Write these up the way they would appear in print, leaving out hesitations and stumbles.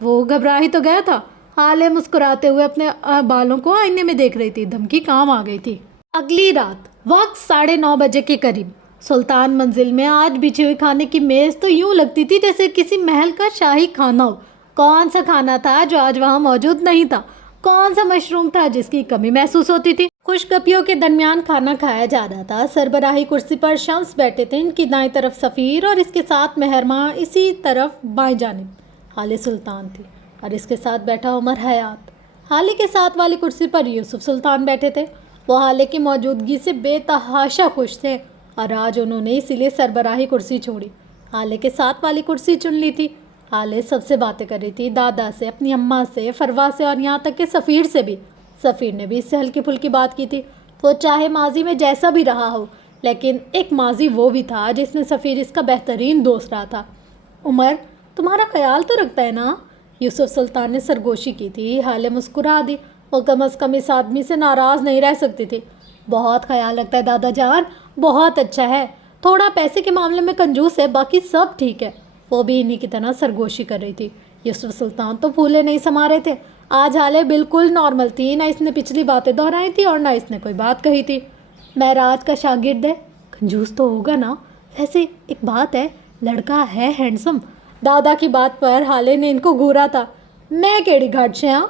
وہ گھبرا ہی تو گیا تھا۔ حالے مسکراتے ہوئے اپنے بالوں کو آئینے میں دیکھ رہی تھی۔ دھمکی کام آ گئی تھی۔ اگلی رات وقت 9:30 بجے کے قریب سلطان منزل میں آج بچھی ہوئی کھانے کی میز تو یوں لگتی تھی جیسے کسی محل کا شاہی کھانا ہو۔ کون سا کھانا تھا جو آج وہاں موجود نہیں تھا؟ کون سا مشروم تھا جس کی کمی محسوس ہوتی تھی؟ خوش گپیوں کے درمیان کھانا کھایا جا رہا تھا۔ سربراہی کرسی پر شمس بیٹھے تھے، ان کی دائیں طرف سفیر اور اس کے ساتھ مہرماں، اسی طرف بائیں جانب حالے سلطان تھی اور اس کے ساتھ بیٹھا عمر حیات۔ حالے کے ساتھ والی کرسی پر یوسف سلطان بیٹھے تھے۔ وہ حالے کی موجودگی سے بے تحاشا خوش تھے اور آج انہوں نے اسی لیے سربراہی کرسی چھوڑی، حالے کے ساتھ والی کرسی چن لی تھی۔ حالے سب سے باتیں کر رہی تھی، دادا سے، اپنی اماں سے، فروا سے اور یہاں تک کہ سفیر سے بھی۔ سفیر نے بھی اس سے ہلکی پھلکی بات کی تھی۔ وہ چاہے ماضی میں جیسا بھی رہا ہو، لیکن ایک ماضی وہ بھی تھا جس میں سفیر اس کا بہترین دوست رہا تھا۔ عمر تمہارا خیال تو رکھتا ہے نا؟ یوسف سلطان نے سرگوشی کی تھی۔ حالے مسکرا دی۔ وہ کم از کم اس آدمی سے ناراض نہیں رہ سکتی تھی۔ بہت خیال رکھتا ہے دادا جان، بہت اچھا ہے، تھوڑا پیسے کے معاملے میں کنجوس ہے، باقی سب ٹھیک ہے۔ وہ بھی انہی کی طرح سرگوشی کر رہی تھی۔ یوسف سلطان تو پھولے نہیں سما رہے تھے۔ آج حالے بالکل نارمل تھی، نہ اس نے پچھلی باتیں دہرائی تھی اور نہ اس نے کوئی بات کہی تھی۔ معراج کا شاگرد ہے، کنجوس تو ہوگا نا؟ ویسے ایک بات ہے، لڑکا ہے ہینڈسم۔ دادا کی بات پر حالے نے ان کو گھورا تھا۔ میں کیڑی گھاٹ سے ہاں،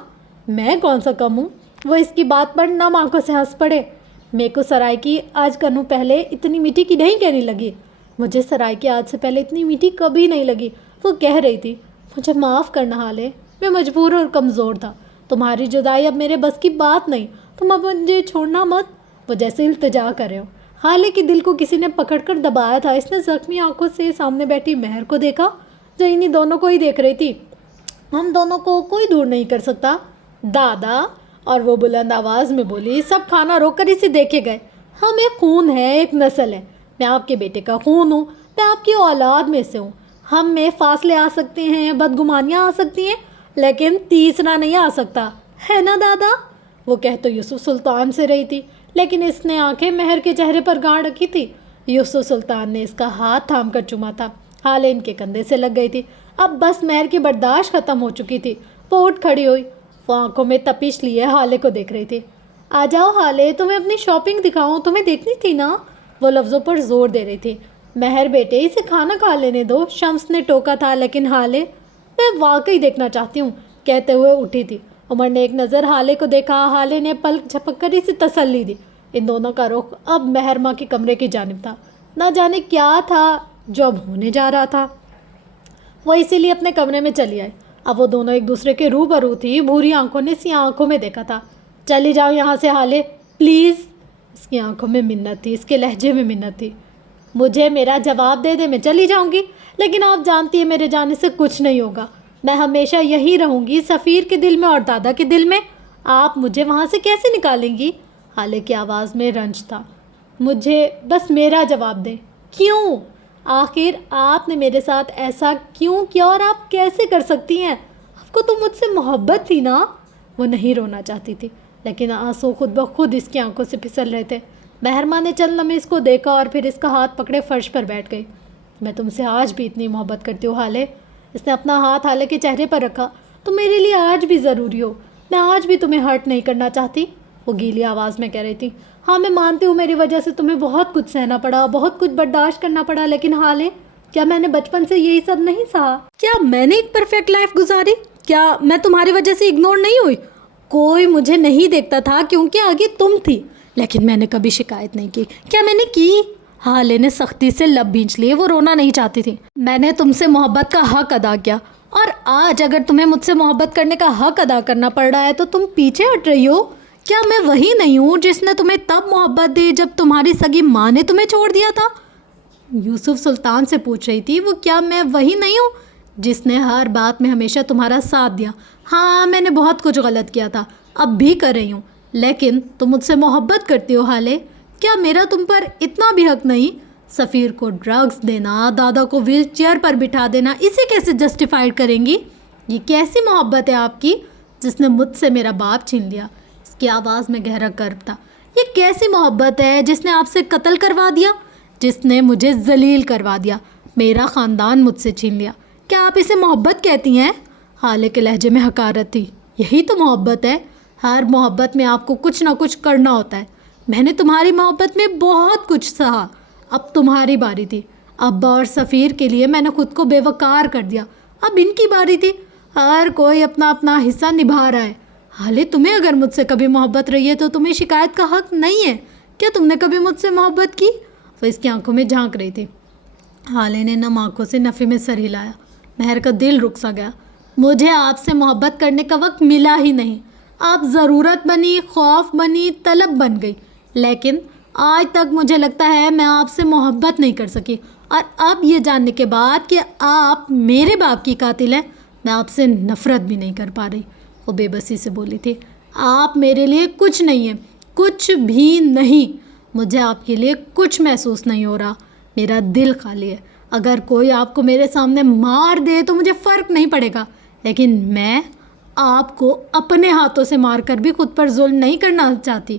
میں کون سا کم ہوں؟ وہ اس کی بات پر نم آنکھوں سے ہنس پڑے۔ میرے کو سرائے کی آج کنوں پہلے اتنی میٹھی کی نہیں کہنے لگی۔ مجھے سرائے کی آج سے پہلے اتنی میٹھی کبھی نہیں لگی۔ وہ کہہ رہی تھی، مجھے معاف کرنا حالے، میں مجبور اور کمزور تھا، تمہاری جدائی اب میرے بس کی بات نہیں، تم اب مجھے چھوڑنا مت۔ وہ جیسے التجا کر رہے ہو۔ حالے کے دل کو کسی نے پکڑ کر دبایا تھا۔ اس نے زخمی آنکھوں سے سامنے بیٹھی مہر کو دیکھا جو انہی دونوں کو ہی دیکھ رہی تھی۔ ہم دونوں کو کوئی دور نہیں کر سکتا دادا، اور وہ بلند آواز میں بولی۔ سب کھانا روک کر اسے دیکھے گئے۔ ہم ایک خون ہے، ایک نسل ہے، میں آپ کے بیٹے کا خون ہوں، میں آپ کی اولاد میں سے ہوں۔ ہم میں فاصلے آ سکتے ہیں، بدگمانیاں آ سکتی ہیں، لیکن تیسرا نہیں آ سکتا، ہے نا دادا؟ وہ کہہ تو یوسف سلطان سے رہی تھی، لیکن اس نے آنکھیں مہر کے چہرے پر گاڑ رکھی تھی۔ یوسف سلطان نے اس کا ہاتھ تھام کر چوما تھا۔ حالے ان کے کندھے سے لگ گئی تھی۔ اب بس مہر کی برداشت ختم ہو چکی تھی۔ وہ اٹھ کھڑی ہوئی۔ وہ آنکھوں میں تپش لیے حالے کو دیکھ رہی تھی۔ آ جاؤ حالے، تمہیں اپنی شاپنگ دکھاؤں، تمہیں دیکھنی تھی نا؟ وہ لفظوں پر زور دے رہی تھی۔ مہر بیٹے، اسے کھانا کھا لینے دو، شمس نے ٹوکا تھا، لیکن حالے، میں واقعی دیکھنا چاہتی ہوں، کہتے ہوئے اٹھی تھی۔ عمر نے ایک نظر حالے کو دیکھا۔ حالے نے پلک جھپک کر اسے تسلی دی۔ ان دونوں کا رخ اب مہرماں کے کمرے کی جانب تھا۔ نہ جانے کیا تھا جو اب ہونے جا رہا تھا، وہ اسی لیے اپنے کمرے میں چلی آئی۔ اب وہ دونوں ایک دوسرے کے روبرو تھی۔ بھوری آنکھوں نے سیاہ آنکھوں میں دیکھا تھا۔ چلی جاؤ یہاں سے حالے، پلیز۔ اس کی آنکھوں میں منت تھی، اس کے لہجے میں منت تھی۔ مجھے میرا جواب دے دے، میں چلی جاؤں گی، لیکن آپ جانتی ہیں میرے جانے سے کچھ نہیں ہوگا، میں ہمیشہ یہی رہوں گی، سفیر کے دل میں اور دادا کے دل میں۔ آپ مجھے وہاں سے کیسے نکالیں گی؟ حالے کی آواز میں رنج تھا۔ مجھے بس میرا جواب دیں۔ کیوں؟ آخر آپ نے میرے ساتھ ایسا کیوں کیا اور آپ کیسے کر سکتی ہیں؟ آپ کو تو مجھ سے محبت تھی نا؟ وہ نہیں رونا چاہتی تھی، لیکن آنسو خود بخود اس کی آنکھوں سے پھسل رہے تھے۔ مہرماں نے چند لمحے اس کو دیکھا اور پھر اس کا ہاتھ پکڑے فرش پر بیٹھ گئی۔ میں تم سے آج بھی اتنی محبت کرتی ہوں حالے۔ اس نے اپنا ہاتھ حالے کے چہرے پر رکھا۔ تم میرے لیے آج بھی ضروری ہو، میں آج بھی تمہیں ہرٹ نہیں کرنا چاہتی۔ وہ گیلی آواز میں کہہ رہی تھی۔ ہاں میں مانتی ہوں میری وجہ سے تمہیں بہت کچھ سہنا پڑا، بہت کچھ برداشت کرنا پڑا، لیکن حالے، کیا میں نے بچپن سے یہی سب نہیں سہا؟ کیا میں نے ایک پرفیکٹ لائف گزاری؟ کیا میں تمہاری وجہ سے اگنور نہیں ہوئی؟ کوئی مجھے نہیں دیکھتا تھا کیونکہ آگے تم تھی، لیکن میں نے کبھی شکایت نہیں کی۔ کیا میں نے کی؟ حالے نے سختی سے لب بھینچ لیے۔ وہ رونا نہیں چاہتی تھی۔ میں نے تم سے محبت کا حق ادا کیا، اور آج اگر تمہیں مجھ سے محبت کرنے کا حق ادا کرنا پڑ رہا ہے تو تم پیچھے ہٹ رہی ہو۔ کیا میں وہی نہیں ہوں جس نے تمہیں تب محبت دی جب تمہاری سگی ماں نے تمہیں چھوڑ دیا تھا؟ یوسف سلطان سے پوچھ رہی تھی۔ وہ کیا میں وہی نہیں ہوں جس نے ہر بات میں ہمیشہ تمہارا ساتھ دیا؟ ہاں میں نے بہت کچھ غلط کیا تھا، اب بھی کر رہی ہوں، لیکن تم مجھ سے محبت کرتی ہو حالے۔ کیا میرا تم پر اتنا بھی حق نہیں؟ سفیر کو ڈرگز دینا، دادا کو ویل چیئر پر بٹھا دینا، اسے کیسے جسٹیفائیڈ کریں گی؟ یہ کیسی محبت ہے آپ کی جس نے مجھ سے میرا باپ چھین لیا؟ اس کی آواز میں گہرا کرب تھا۔ یہ کیسی محبت ہے جس نے آپ سے قتل کروا دیا، جس نے مجھے ذلیل کروا دیا، میرا خاندان مجھ سے چھین لیا؟ کیا آپ اسے محبت کہتی ہیں؟ حالے کے لہجے میں حقارت تھی۔ یہی تو محبت ہے، ہر محبت میں آپ کو کچھ نہ کچھ کرنا ہوتا ہے۔ میں نے تمہاری محبت میں بہت کچھ سہا، اب تمہاری باری تھی۔ ابا اور سفیر کے لیے میں نے خود کو بے وقار کر دیا، اب ان کی باری تھی۔ ہر کوئی اپنا اپنا حصہ نبھا رہا ہے۔ حالے تمہیں اگر مجھ سے کبھی محبت رہی ہے تو تمہیں شکایت کا حق نہیں ہے۔ کیا تم نے کبھی مجھ سے محبت کی؟ وہ اس کی آنکھوں میں جھانک رہی تھی۔ حالے نے نم آنکھوں سے نفی میں سر ہلایا۔ مہر کا دل رک سا گیا۔ مجھے آپ سے محبت کرنے کا وقت ملا ہی نہیں۔ آپ ضرورت بنی، خوف بنی، طلب بن گئی، لیکن آج تک مجھے لگتا ہے میں آپ سے محبت نہیں کر سکی، اور اب یہ جاننے کے بعد کہ آپ میرے باپ کی قاتل ہیں، میں آپ سے نفرت بھی نہیں کر پا رہی۔ وہ بے بسی سے بولی تھی۔ آپ میرے لیے کچھ نہیں ہیں، کچھ بھی نہیں۔ مجھے آپ کے لیے کچھ محسوس نہیں ہو رہا۔ میرا دل خالی ہے۔ اگر کوئی آپ کو میرے سامنے مار دے تو مجھے فرق نہیں پڑے گا، لیکن میں آپ کو اپنے ہاتھوں سے مار کر بھی خود پر ظلم نہیں کرنا چاہتی۔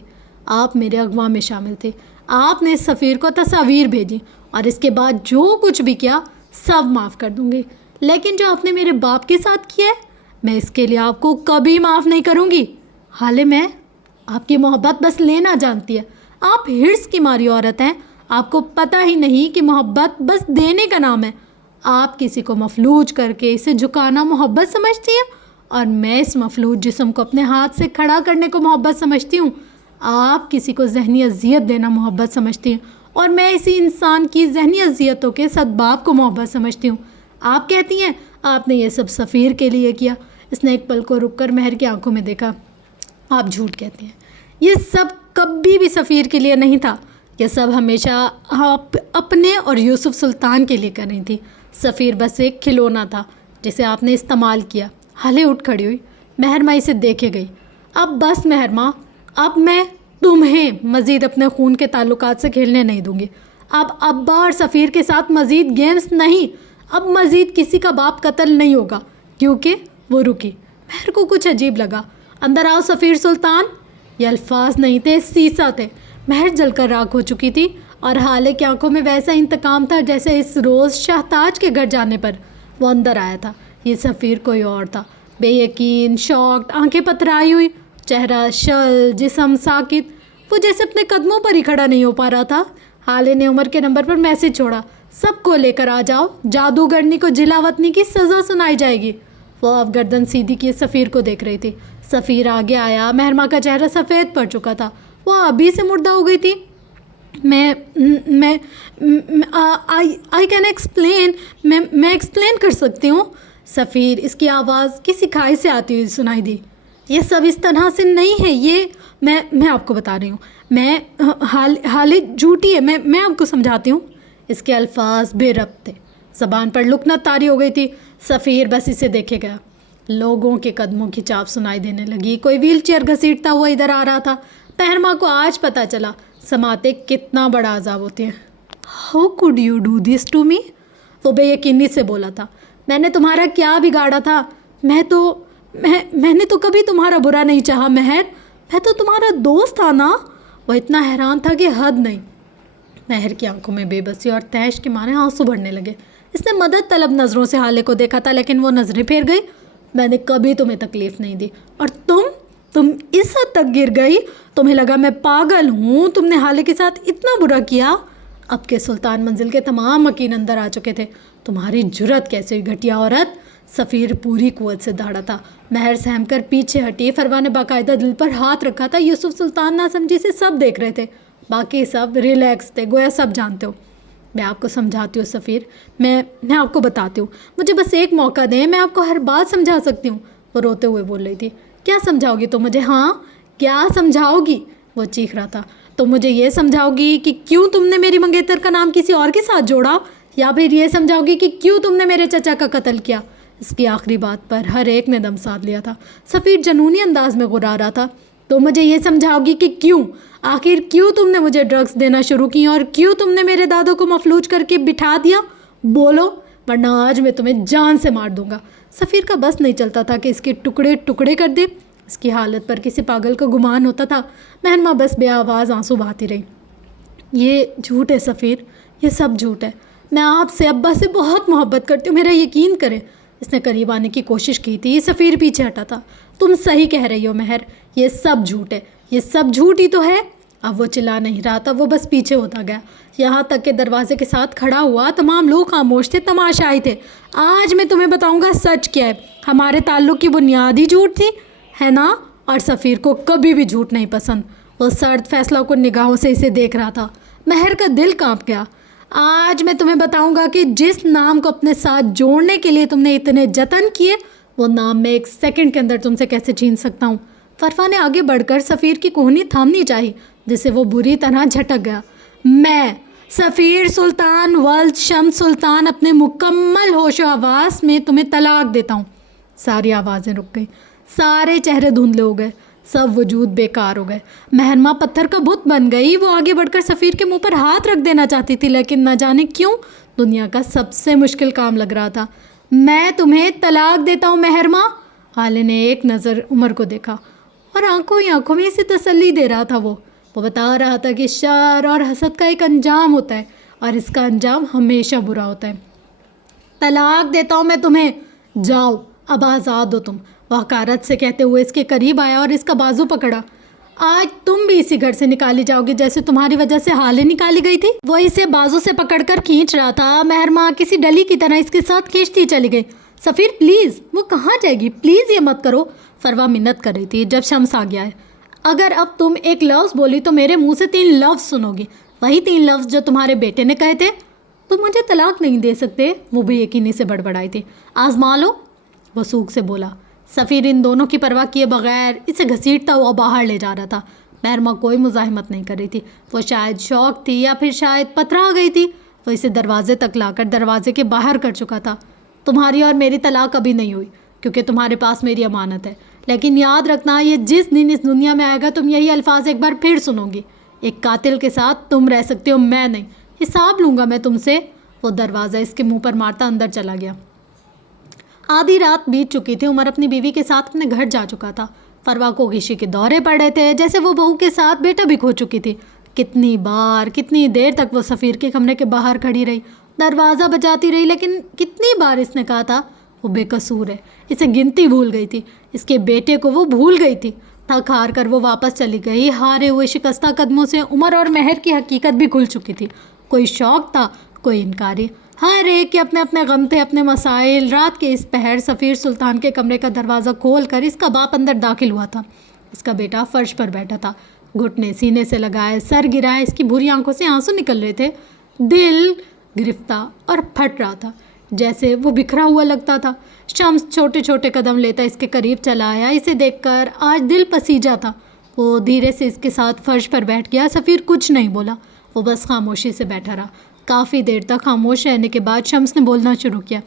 آپ میرے اغوا میں شامل تھے۔ آپ نے سفیر کو تصاویر بھیجی، اور اس کے بعد جو کچھ بھی کیا سب معاف کر دوں گی، لیکن جو آپ نے میرے باپ کے ساتھ کیا ہے میں اس کے لیے آپ کو کبھی معاف نہیں کروں گی۔ حالے میں آپ کی محبت بس لینا جانتی ہے۔ آپ ہرس کی ماری عورت ہیں۔ آپ کو پتہ ہی نہیں کہ محبت بس دینے کا نام ہے۔ آپ کسی کو مفلوج کر کے اسے جھکانا محبت سمجھتی ہیں، اور میں اس مفلوج جسم کو اپنے ہاتھ سے کھڑا کرنے کو محبت سمجھتی ہوں۔ آپ کسی کو ذہنی اذیت دینا محبت سمجھتی ہیں، اور میں اسی انسان کی ذہنی اذیتوں کے سبب کو محبت سمجھتی ہوں۔ آپ کہتی ہیں آپ نے یہ سب سفیر کے لیے کیا۔ اس نے ایک پل کو رک کر مہر کی آنکھوں میں دیکھا۔ آپ جھوٹ کہتی ہیں، یہ سب کبھی بھی سفیر کے لیے نہیں تھا۔ یہ سب ہمیشہ آپ اپنے اور یوسف سلطان کے لیے کر رہی تھی۔ سفیر بس ایک کھلونا تھا جسے آپ نے استعمال کیا۔ حالے اٹھ کھڑی ہوئی، مہرماں اسے دیکھے گئی۔ اب بس مہرماں، اب میں تمہیں مزید اپنے خون کے تعلقات سے کھیلنے نہیں دوں گی۔ اب ابا اور سفیر کے ساتھ مزید گیمز نہیں، اب مزید کسی کا باپ قتل نہیں ہوگا، کیونکہ وہ رکی۔ مہر کو کچھ عجیب لگا۔ اندر آؤ سفیر سلطان۔ یہ الفاظ نہیں تھے، سیسا تھے۔ مہر جل کر راکھ ہو چکی تھی، اور حالے کی آنکھوں میں ویسا انتقام تھا جیسے اس روز شہتاج کے گھر جانے پر وہ اندر آیا تھا۔ یہ سفیر کوئی اور تھا، بے یقین، شاکڈ، آنکھیں پترائی ہوئی، چہرہ شل، جسم ساکت، وہ جیسے اپنے قدموں پر ہی کھڑا نہیں ہو پا رہا تھا۔ حالے نے عمر کے نمبر پر میسج چھوڑا، سب کو لے کر آ جاؤ، جادوگرنی کو جلا وطنی کی سزا سنائی جائے گی۔ وہ اب گردن سیدھی کیے سفیر کو دیکھ رہی تھی۔ سفیر آگے آیا۔ مہرماں کا چہرہ سفید پڑ چکا تھا، وہ ابھی سے مردہ ہو گئی تھی۔ آئی کین ایکسپلین، میں ایکسپلین کر سکتی ہوں۔ سفیر، اس کی آواز کسی کھائی سے آتی ہوئی سنائی دی۔ یہ سب اس طرح سے نہیں ہے، یہ میں آپ کو بتا رہی ہوں، حالے جھوٹی ہے، میں آپ کو سمجھاتی ہوں۔ اس کے الفاظ بے ربط تھے، زبان پر لکنت طاری ہو گئی تھی۔ سفیر بس اسے دیکھے گیا۔ لوگوں کے قدموں کی چاپ سنائی دینے لگی، کوئی ویل چیئر گھسیٹتا ہوا ادھر آ رہا تھا۔ مہرماں کو آج پتہ چلا سماعتیں کتنا بڑا عذاب ہوتی ہیں۔ How could you do this to me? وہ بے یقینی سے بولا تھا۔ میں نے تمہارا کیا بگاڑا تھا؟ میں نے تو کبھی تمہارا برا نہیں چاہا مہر، میں تو تمہارا دوست تھا نا۔ وہ اتنا حیران تھا کہ حد نہیں۔ مہر کی آنکھوں میں بے بسی اور تیش کے مارے آنسو بھرنے لگے۔ اس نے مدد طلب نظروں سے حالے کو دیکھا تھا، لیکن وہ نظریں پھیر گئی۔ میں نے کبھی تمہیں تکلیف نہیں دی، اور تم اس حد تک گر گئی، تمہیں لگا میں پاگل ہوں، تم نے حالے کے ساتھ اتنا برا کیا۔ اب کے سلطان منزل کے تمام مکین اندر آ چکے تھے۔ تمہاری جرت کیسے ہوئی گھٹیا عورت؟ سفیر پوری قوت سے داڑا تھا۔ مہر سہم کر پیچھے ہٹی۔ فروا نے باقاعدہ دل پر ہاتھ رکھا تھا۔ یوسف سلطان ناسمجھی سے سب دیکھ رہے تھے، باقی سب ریلیکس تھے، گویا سب جانتے ہو۔ میں آپ کو سمجھاتی ہوں سفیر، میں آپ کو بتاتی ہوں، مجھے بس ایک موقع دیں، میں آپ کو ہر بات سمجھا سکتی ہوں۔ وہ روتے ہوئے بول رہی تھی۔ کیا سمجھاؤ گی تم مجھے؟ ہاں کیا سمجھاؤ گی؟ وہ چیخ رہا تھا۔ تم مجھے یہ سمجھاؤ گی کہ کیوں تم نے میری منگیتر کا نام کسی اور کے ساتھ جوڑا، یا پھر یہ سمجھاؤ گی کہ کیوں تم نے میرے چچا کا قتل کیا؟ اس کی آخری بات پر ہر ایک نے دم ساتھ لیا تھا۔ سفیر جنونی انداز میں غرا رہا تھا۔ تو مجھے یہ سمجھاؤ گی کہ کیوں، آخر کیوں تم نے مجھے ڈرگس دینا شروع کی، اور کیوں تم نے میرے دادوں کو مفلوج کر کے بٹھا دیا؟ بولو، ورنہ آج میں تمہیں جان سے مار دوں گا۔ سفیر کا بس نہیں چلتا تھا کہ اس کے ٹکڑے ٹکڑے کر دے۔ اس کی حالت پر کسی پاگل کا گمان ہوتا تھا۔ مہرماں بس بے آواز آنسو بہاتی رہی۔ یہ جھوٹ ہے سفیر، یہ سب جھوٹ ہے۔ میں آپ سے، ابا سے بہت محبت کرتی ہوں، میرا یقین کریں۔ اس نے قریب آنے کی کوشش کی تھی، سفیر پیچھے ہٹا تھا۔ تم صحیح کہہ رہی ہو مہر، یہ سب جھوٹ ہے، یہ سب جھوٹ ہی تو ہے۔ اب وہ چلا نہیں رہا تھا، وہ بس پیچھے ہوتا گیا، یہاں تک کہ دروازے کے ساتھ کھڑا ہوا۔ تمام لوگ خاموش تھے، تماشائی تھے۔ آج میں تمہیں بتاؤں گا سچ کیا ہے۔ ہمارے تعلق کی بنیاد ہی جھوٹ تھی، ہے نا؟ اور سفیر کو کبھی بھی جھوٹ نہیں پسند۔ وہ سرد فیصلہ کو نگاہوں سے اسے دیکھ رہا تھا۔ مہر کا دل کانپ گیا۔ آج میں تمہیں بتاؤں گا کہ جس نام کو اپنے ساتھ جوڑنے کے لیے تم نے اتنے جتن کیے، وہ نام میں 1 سیکنڈ کے اندر تم سے کیسے چھین سکتا ہوں۔ فروا نے آگے بڑھ کر سفیر کی کوہنی تھامنی چاہی، جسے وہ بری طرح جھٹک گیا۔ میں سفیر سلطان ولد شمس سلطان اپنے مکمل ہوش و حواس میں تمہیں طلاق دیتا ہوں۔ ساری آوازیں رک گئیں، سارے چہرے دھندلے ہو گئے، سب وجود بیکار ہو گئے۔ مہرماں پتھر کا بت بن گئی۔ وہ آگے بڑھ کر سفیر کے منہ پر ہاتھ رکھ دینا چاہتی تھی، لیکن نہ جانے کیوں دنیا کا سب سے مشکل کام لگ رہا تھا۔ میں تمہیں طلاق دیتا ہوں مہرماں۔ خالے نے ایک نظر عمر کو دیکھا اور آنکھوں ہی آنکھوں میں اسے تسلی دے رہا تھا۔ وہ بتا رہا تھا کہ شر اور حسد کا ایک انجام ہوتا ہے اور اس کا انجام ہمیشہ برا ہوتا ہے۔ طلاق دیتا ہوں میں تمہیں، جاؤ اب آزاد ہو تم۔ وہ حقارت سے کہتے ہوئے اس کے قریب آیا اور اس کا بازو پکڑا۔ آج تم بھی اسی گھر سے نکالی جاؤ گی جیسے تمہاری وجہ سے حالے نکالی گئی تھی۔ وہ اسے بازو سے پکڑ کر کھینچ رہا تھا۔ مہرماں کسی ڈلی کی طرح اس کے ساتھ کھینچتی چلی گئی۔ سفیر پلیز، وہ کہاں جائے گی؟ پلیز یہ مت کرو، فروا منت کر رہی تھی۔ جب شمس آ گیا ہے، اگر اب تم ایک لفظ بولی تو میرے منہ سے 3 لفظ سنو گی، وہی 3 لفظ جو تمہارے بیٹے نے کہے تھے۔ تم مجھے طلاق نہیں دے سکتے، وہ بے یقینی سے بڑبڑائی تھی۔ آزما لو، وہ سوکھ سے بولا۔ سفیر ان دونوں کی پرواہ کیے بغیر اسے گھسیٹتا ہوا باہر لے جا رہا تھا۔ مہرماں کوئی مزاحمت نہیں کر رہی تھی، وہ شاید شوق تھی یا پھر شاید پتھرا گئی تھی۔ وہ اسے دروازے تک لا کر دروازے کے باہر کر چکا تھا۔ تمہاری اور میری طلاق ابھی نہیں ہوئی کیونکہ تمہارے پاس میری امانت ہے، لیکن یاد رکھنا یہ جس دن اس دنیا میں آئے گا تم یہی الفاظ ایک بار پھر سنو گی۔ ایک قاتل کے ساتھ تم رہ سکتے ہو، میں نہیں، حساب لوں گا میں تم سے۔ وہ دروازہ اس کے منہ پر مارتا اندر چلا گیا۔ آدھی رات بیت چکی تھی۔ عمر اپنی بیوی کے ساتھ اپنے گھر جا چکا تھا۔ فروا کو غشی کے دورے پڑ رہے تھے، جیسے وہ بہو کے ساتھ بیٹا بھی کھو چکی تھی۔ کتنی بار، کتنی دیر تک وہ سفیر کے کمرے کے باہر کھڑی رہی، دروازہ بجاتی رہی، لیکن کتنی بار اس نے کہا تھا وہ بے قصور ہے۔ اسے گنتی بھول گئی تھی، اس کے بیٹے کو وہ بھول گئی تھی۔ تھک ہار کر وہ واپس چلی گئی۔ ہارے ہوئے شکستہ قدموں سے عمر اور مہر کی حقیقت بھی کھل چکی تھی۔ کوئی شوق تھا، کوئی انکاری، ہر ایک کے اپنے اپنے غم تھے، اپنے مسائل۔ رات کے اس پہر سفیر سلطان کے کمرے کا دروازہ کھول کر اس کا باپ اندر داخل ہوا تھا۔ اس کا بیٹا فرش پر بیٹھا تھا، گھٹنے سینے سے لگائے، سر گرائے، اس کی بھوری آنکھوں سے آنسو نکل رہے تھے۔ دل گرفتہ اور پھٹ رہا تھا، جیسے وہ بکھرا ہوا لگتا تھا۔ شمس چھوٹے چھوٹے قدم لیتا اس کے قریب چلا آیا۔ اسے دیکھ کر آج دل پسیجا تھا۔ وہ دھیرے سے اس کے ساتھ فرش پر بیٹھ گیا۔ سفیر کچھ نہیں بولا، وہ بس خاموشی سے بیٹھا رہا۔ کافی دیر تک خاموش رہنے کے بعد شمس نے بولنا شروع کیا۔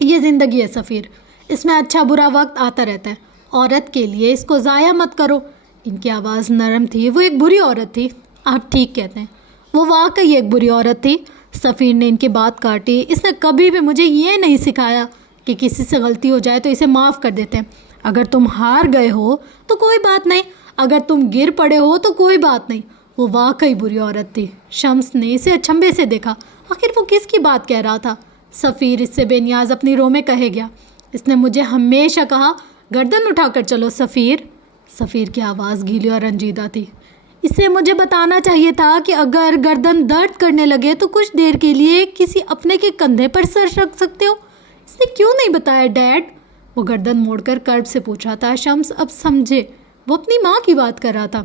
یہ زندگی ہے سفیر، اس میں اچھا برا وقت آتا رہتا ہے، عورت کے لیے اس کو ضائع مت کرو۔ ان کی آواز نرم تھی۔ وہ ایک بری عورت تھی، آپ ٹھیک کہتے ہیں، وہ واقعی ایک بری عورت تھی۔ سفیر نے ان کی بات کاٹی۔ اس نے کبھی بھی مجھے یہ نہیں سکھایا کہ کسی سے غلطی ہو جائے تو اسے معاف کر دیتے ہیں۔ اگر تم ہار گئے ہو تو کوئی بات نہیں، اگر تم گر پڑے ہو تو کوئی بات نہیں۔ وہ واقعی بری عورت تھی۔ شمس نے اسے اچنبھے سے دیکھا۔ آخر وہ کس کی بات کہہ رہا تھا؟ سفیر اس سے بے نیاز اپنی رو میں کہے گیا، اس نے مجھے ہمیشہ کہا گردن اٹھا کر چلو سفیر۔ سفیر کی آواز گیلی اور رنجیدہ تھی۔ اسے مجھے بتانا چاہیے تھا کہ اگر گردن درد کرنے لگے تو کچھ دیر کے لیے کسی اپنے کے کندھے پر سر رکھ سکتے ہو۔ اس نے کیوں نہیں بتایا ڈیڈ؟ وہ گردن موڑ کر کرب سے پوچھا تھا۔ شمس اب سمجھے، وہ اپنی ماں کی بات کر رہا تھا۔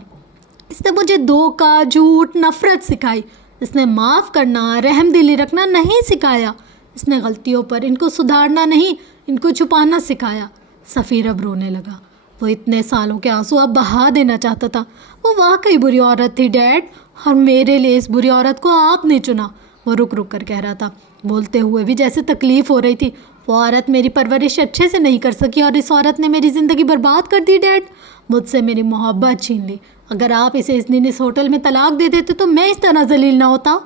اس نے مجھے دھوکہ، جھوٹ، نفرت سکھائی، اس نے معاف کرنا، رحم دلی رکھنا نہیں سکھایا۔ اس نے غلطیوں پر ان کو سدھارنا نہیں، ان کو چھپانا سکھایا۔ سفیر اب رونے لگا۔ وہ اتنے سالوں کے آنسو اب بہا دینا چاہتا تھا۔ وہ واقعی بری عورت تھی ڈیڈ، اور میرے لیے اس بری عورت کو آپ نے چنا۔ وہ رک رک کر کہہ رہا تھا، بولتے ہوئے بھی جیسے تکلیف ہو رہی تھی۔ وہ عورت میری پرورش اچھے سے نہیں کر سکی اور اس عورت نے میری زندگی برباد کر دی ڈیڈ، مجھ سے میری محبت چھین لی۔ اگر آپ اسے اس دن اس ہوٹل میں طلاق دے دیتے تو میں اس طرح ذلیل نہ ہوتا۔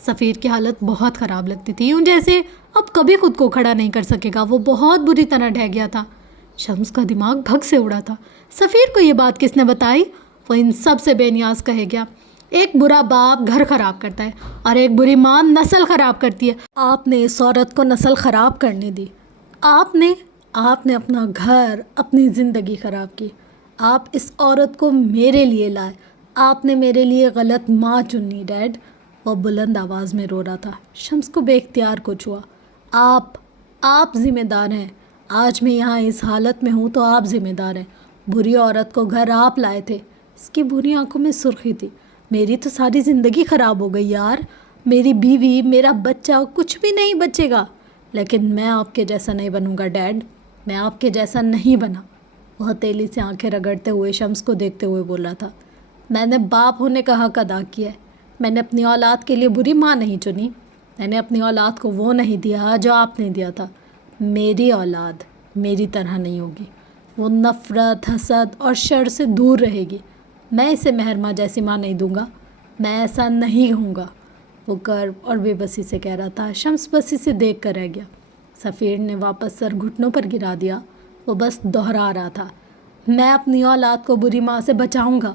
سفیر کی حالت بہت خراب لگتی تھی، ان جیسے اب کبھی خود کو کھڑا نہیں کر سکے گا۔ وہ بہت بری طرح ڈھہ گیا تھا۔ شمس کا دماغ بھگ سے اڑا تھا۔ سفیر کو یہ بات کس نے بتائی؟ وہ ان سب سے بے نیاز کہے گیا، ایک برا باپ گھر خراب کرتا ہے اور ایک بری ماں نسل خراب کرتی ہے۔ آپ نے اس عورت کو نسل خراب کرنے دی۔ آپ نے اپنا گھر، اپنی زندگی خراب کی. آپ اس عورت کو میرے لیے لائے. آپ نے میرے لیے غلط ماں چنی ڈیڈ. وہ بلند آواز میں رو رہا تھا. شمس کو بے اختیار کو چھوا. آپ ذمہ دار ہیں. آج میں یہاں اس حالت میں ہوں تو آپ ذمہ دار ہیں. بری عورت کو گھر آپ لائے تھے. اس کی بری آنکھوں میں سرخی تھی. میری تو ساری زندگی خراب ہو گئی یار. میری بیوی، میرا بچہ، کچھ بھی نہیں بچے گا. لیکن میں آپ کے جیسا نہیں بنوں گا ڈیڈ. میں آپ کے جیسا نہیں بنا. وہ ہتھیلی سے آنکھیں رگڑتے ہوئے شمس کو دیکھتے ہوئے بول رہا تھا. میں نے باپ ہونے کا حق ادا کیا ہے. میں نے اپنی اولاد کے لیے بری ماں نہیں چنی. میں نے اپنی اولاد کو وہ نہیں دیا جو آپ نے دیا تھا. میری اولاد میری طرح نہیں ہوگی. وہ نفرت، حسد اور شر سے دور رہے گی. میں اسے مہر ماں جیسی ماں نہیں دوں گا. میں ایسا نہیں ہوں گا. وہ کرب اور بے بسی سے کہہ رہا تھا. شمس بسی سے دیکھ کر رہ گیا. سفیر نے واپس سر گھٹنوں پر گرا دیا. وہ بس دہرا رہا تھا. میں اپنی اولاد کو بری ماں سے بچاؤں گا.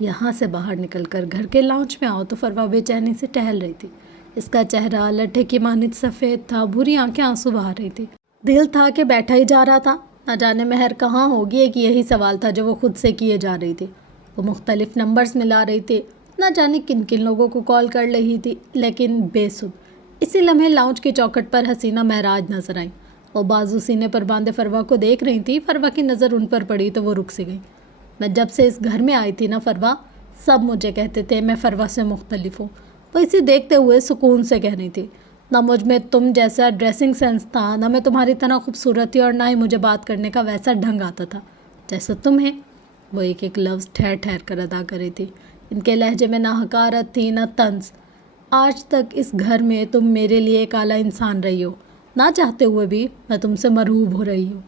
یہاں سے باہر نکل کر گھر کے لاؤنج میں آؤ تو فروا بے چینی سے ٹہل رہی تھی. اس کا چہرہ لٹھے کی مانند سفید تھا. بری آنکھیں آنسو بہا رہی تھی. دل تھا کہ بیٹھا ہی جا رہا تھا. نہ جانے مہر کہاں ہوگی، ایک یہی سوال تھا جو وہ خود سے کیے جا رہی تھی. وہ مختلف نمبرز ملا رہی تھی. نہ جانے کن کن لوگوں کو کال کر رہی تھی، لیکن بے سدھ. اسی لمحے لاؤنج کی چوکھٹ پر حسینہ معراج نظر آئیں. وہ بازو سینے پر باندھے فروا کو دیکھ رہی تھی. فروا کی نظر ان پر پڑی تو وہ رک سی گئی. میں جب سے اس گھر میں آئی تھی نا فروا، سب مجھے کہتے تھے میں فروا سے مختلف ہوں. وہ اسے دیکھتے ہوئے سکون سے کہہ رہی تھی. نہ مجھ میں تم جیسا ڈریسنگ سینس تھا، نہ میں تمہاری طرح خوبصورت تھی، اور نہ ہی مجھے بات کرنے کا ویسا ڈھنگ آتا تھا جیسا تمہیں. وہ ایک ایک لفظ ٹھہر ٹھہر کر ادا کر رہی تھی. ان کے لہجے میں نہ حقارت تھی نہ طنز. آج تک اس گھر میں تم میرے لیے ایک اعلیٰ انسان رہی ہو. نہ چاہتے ہوئے بھی میں تم سے مرعوب ہو رہی ہوں.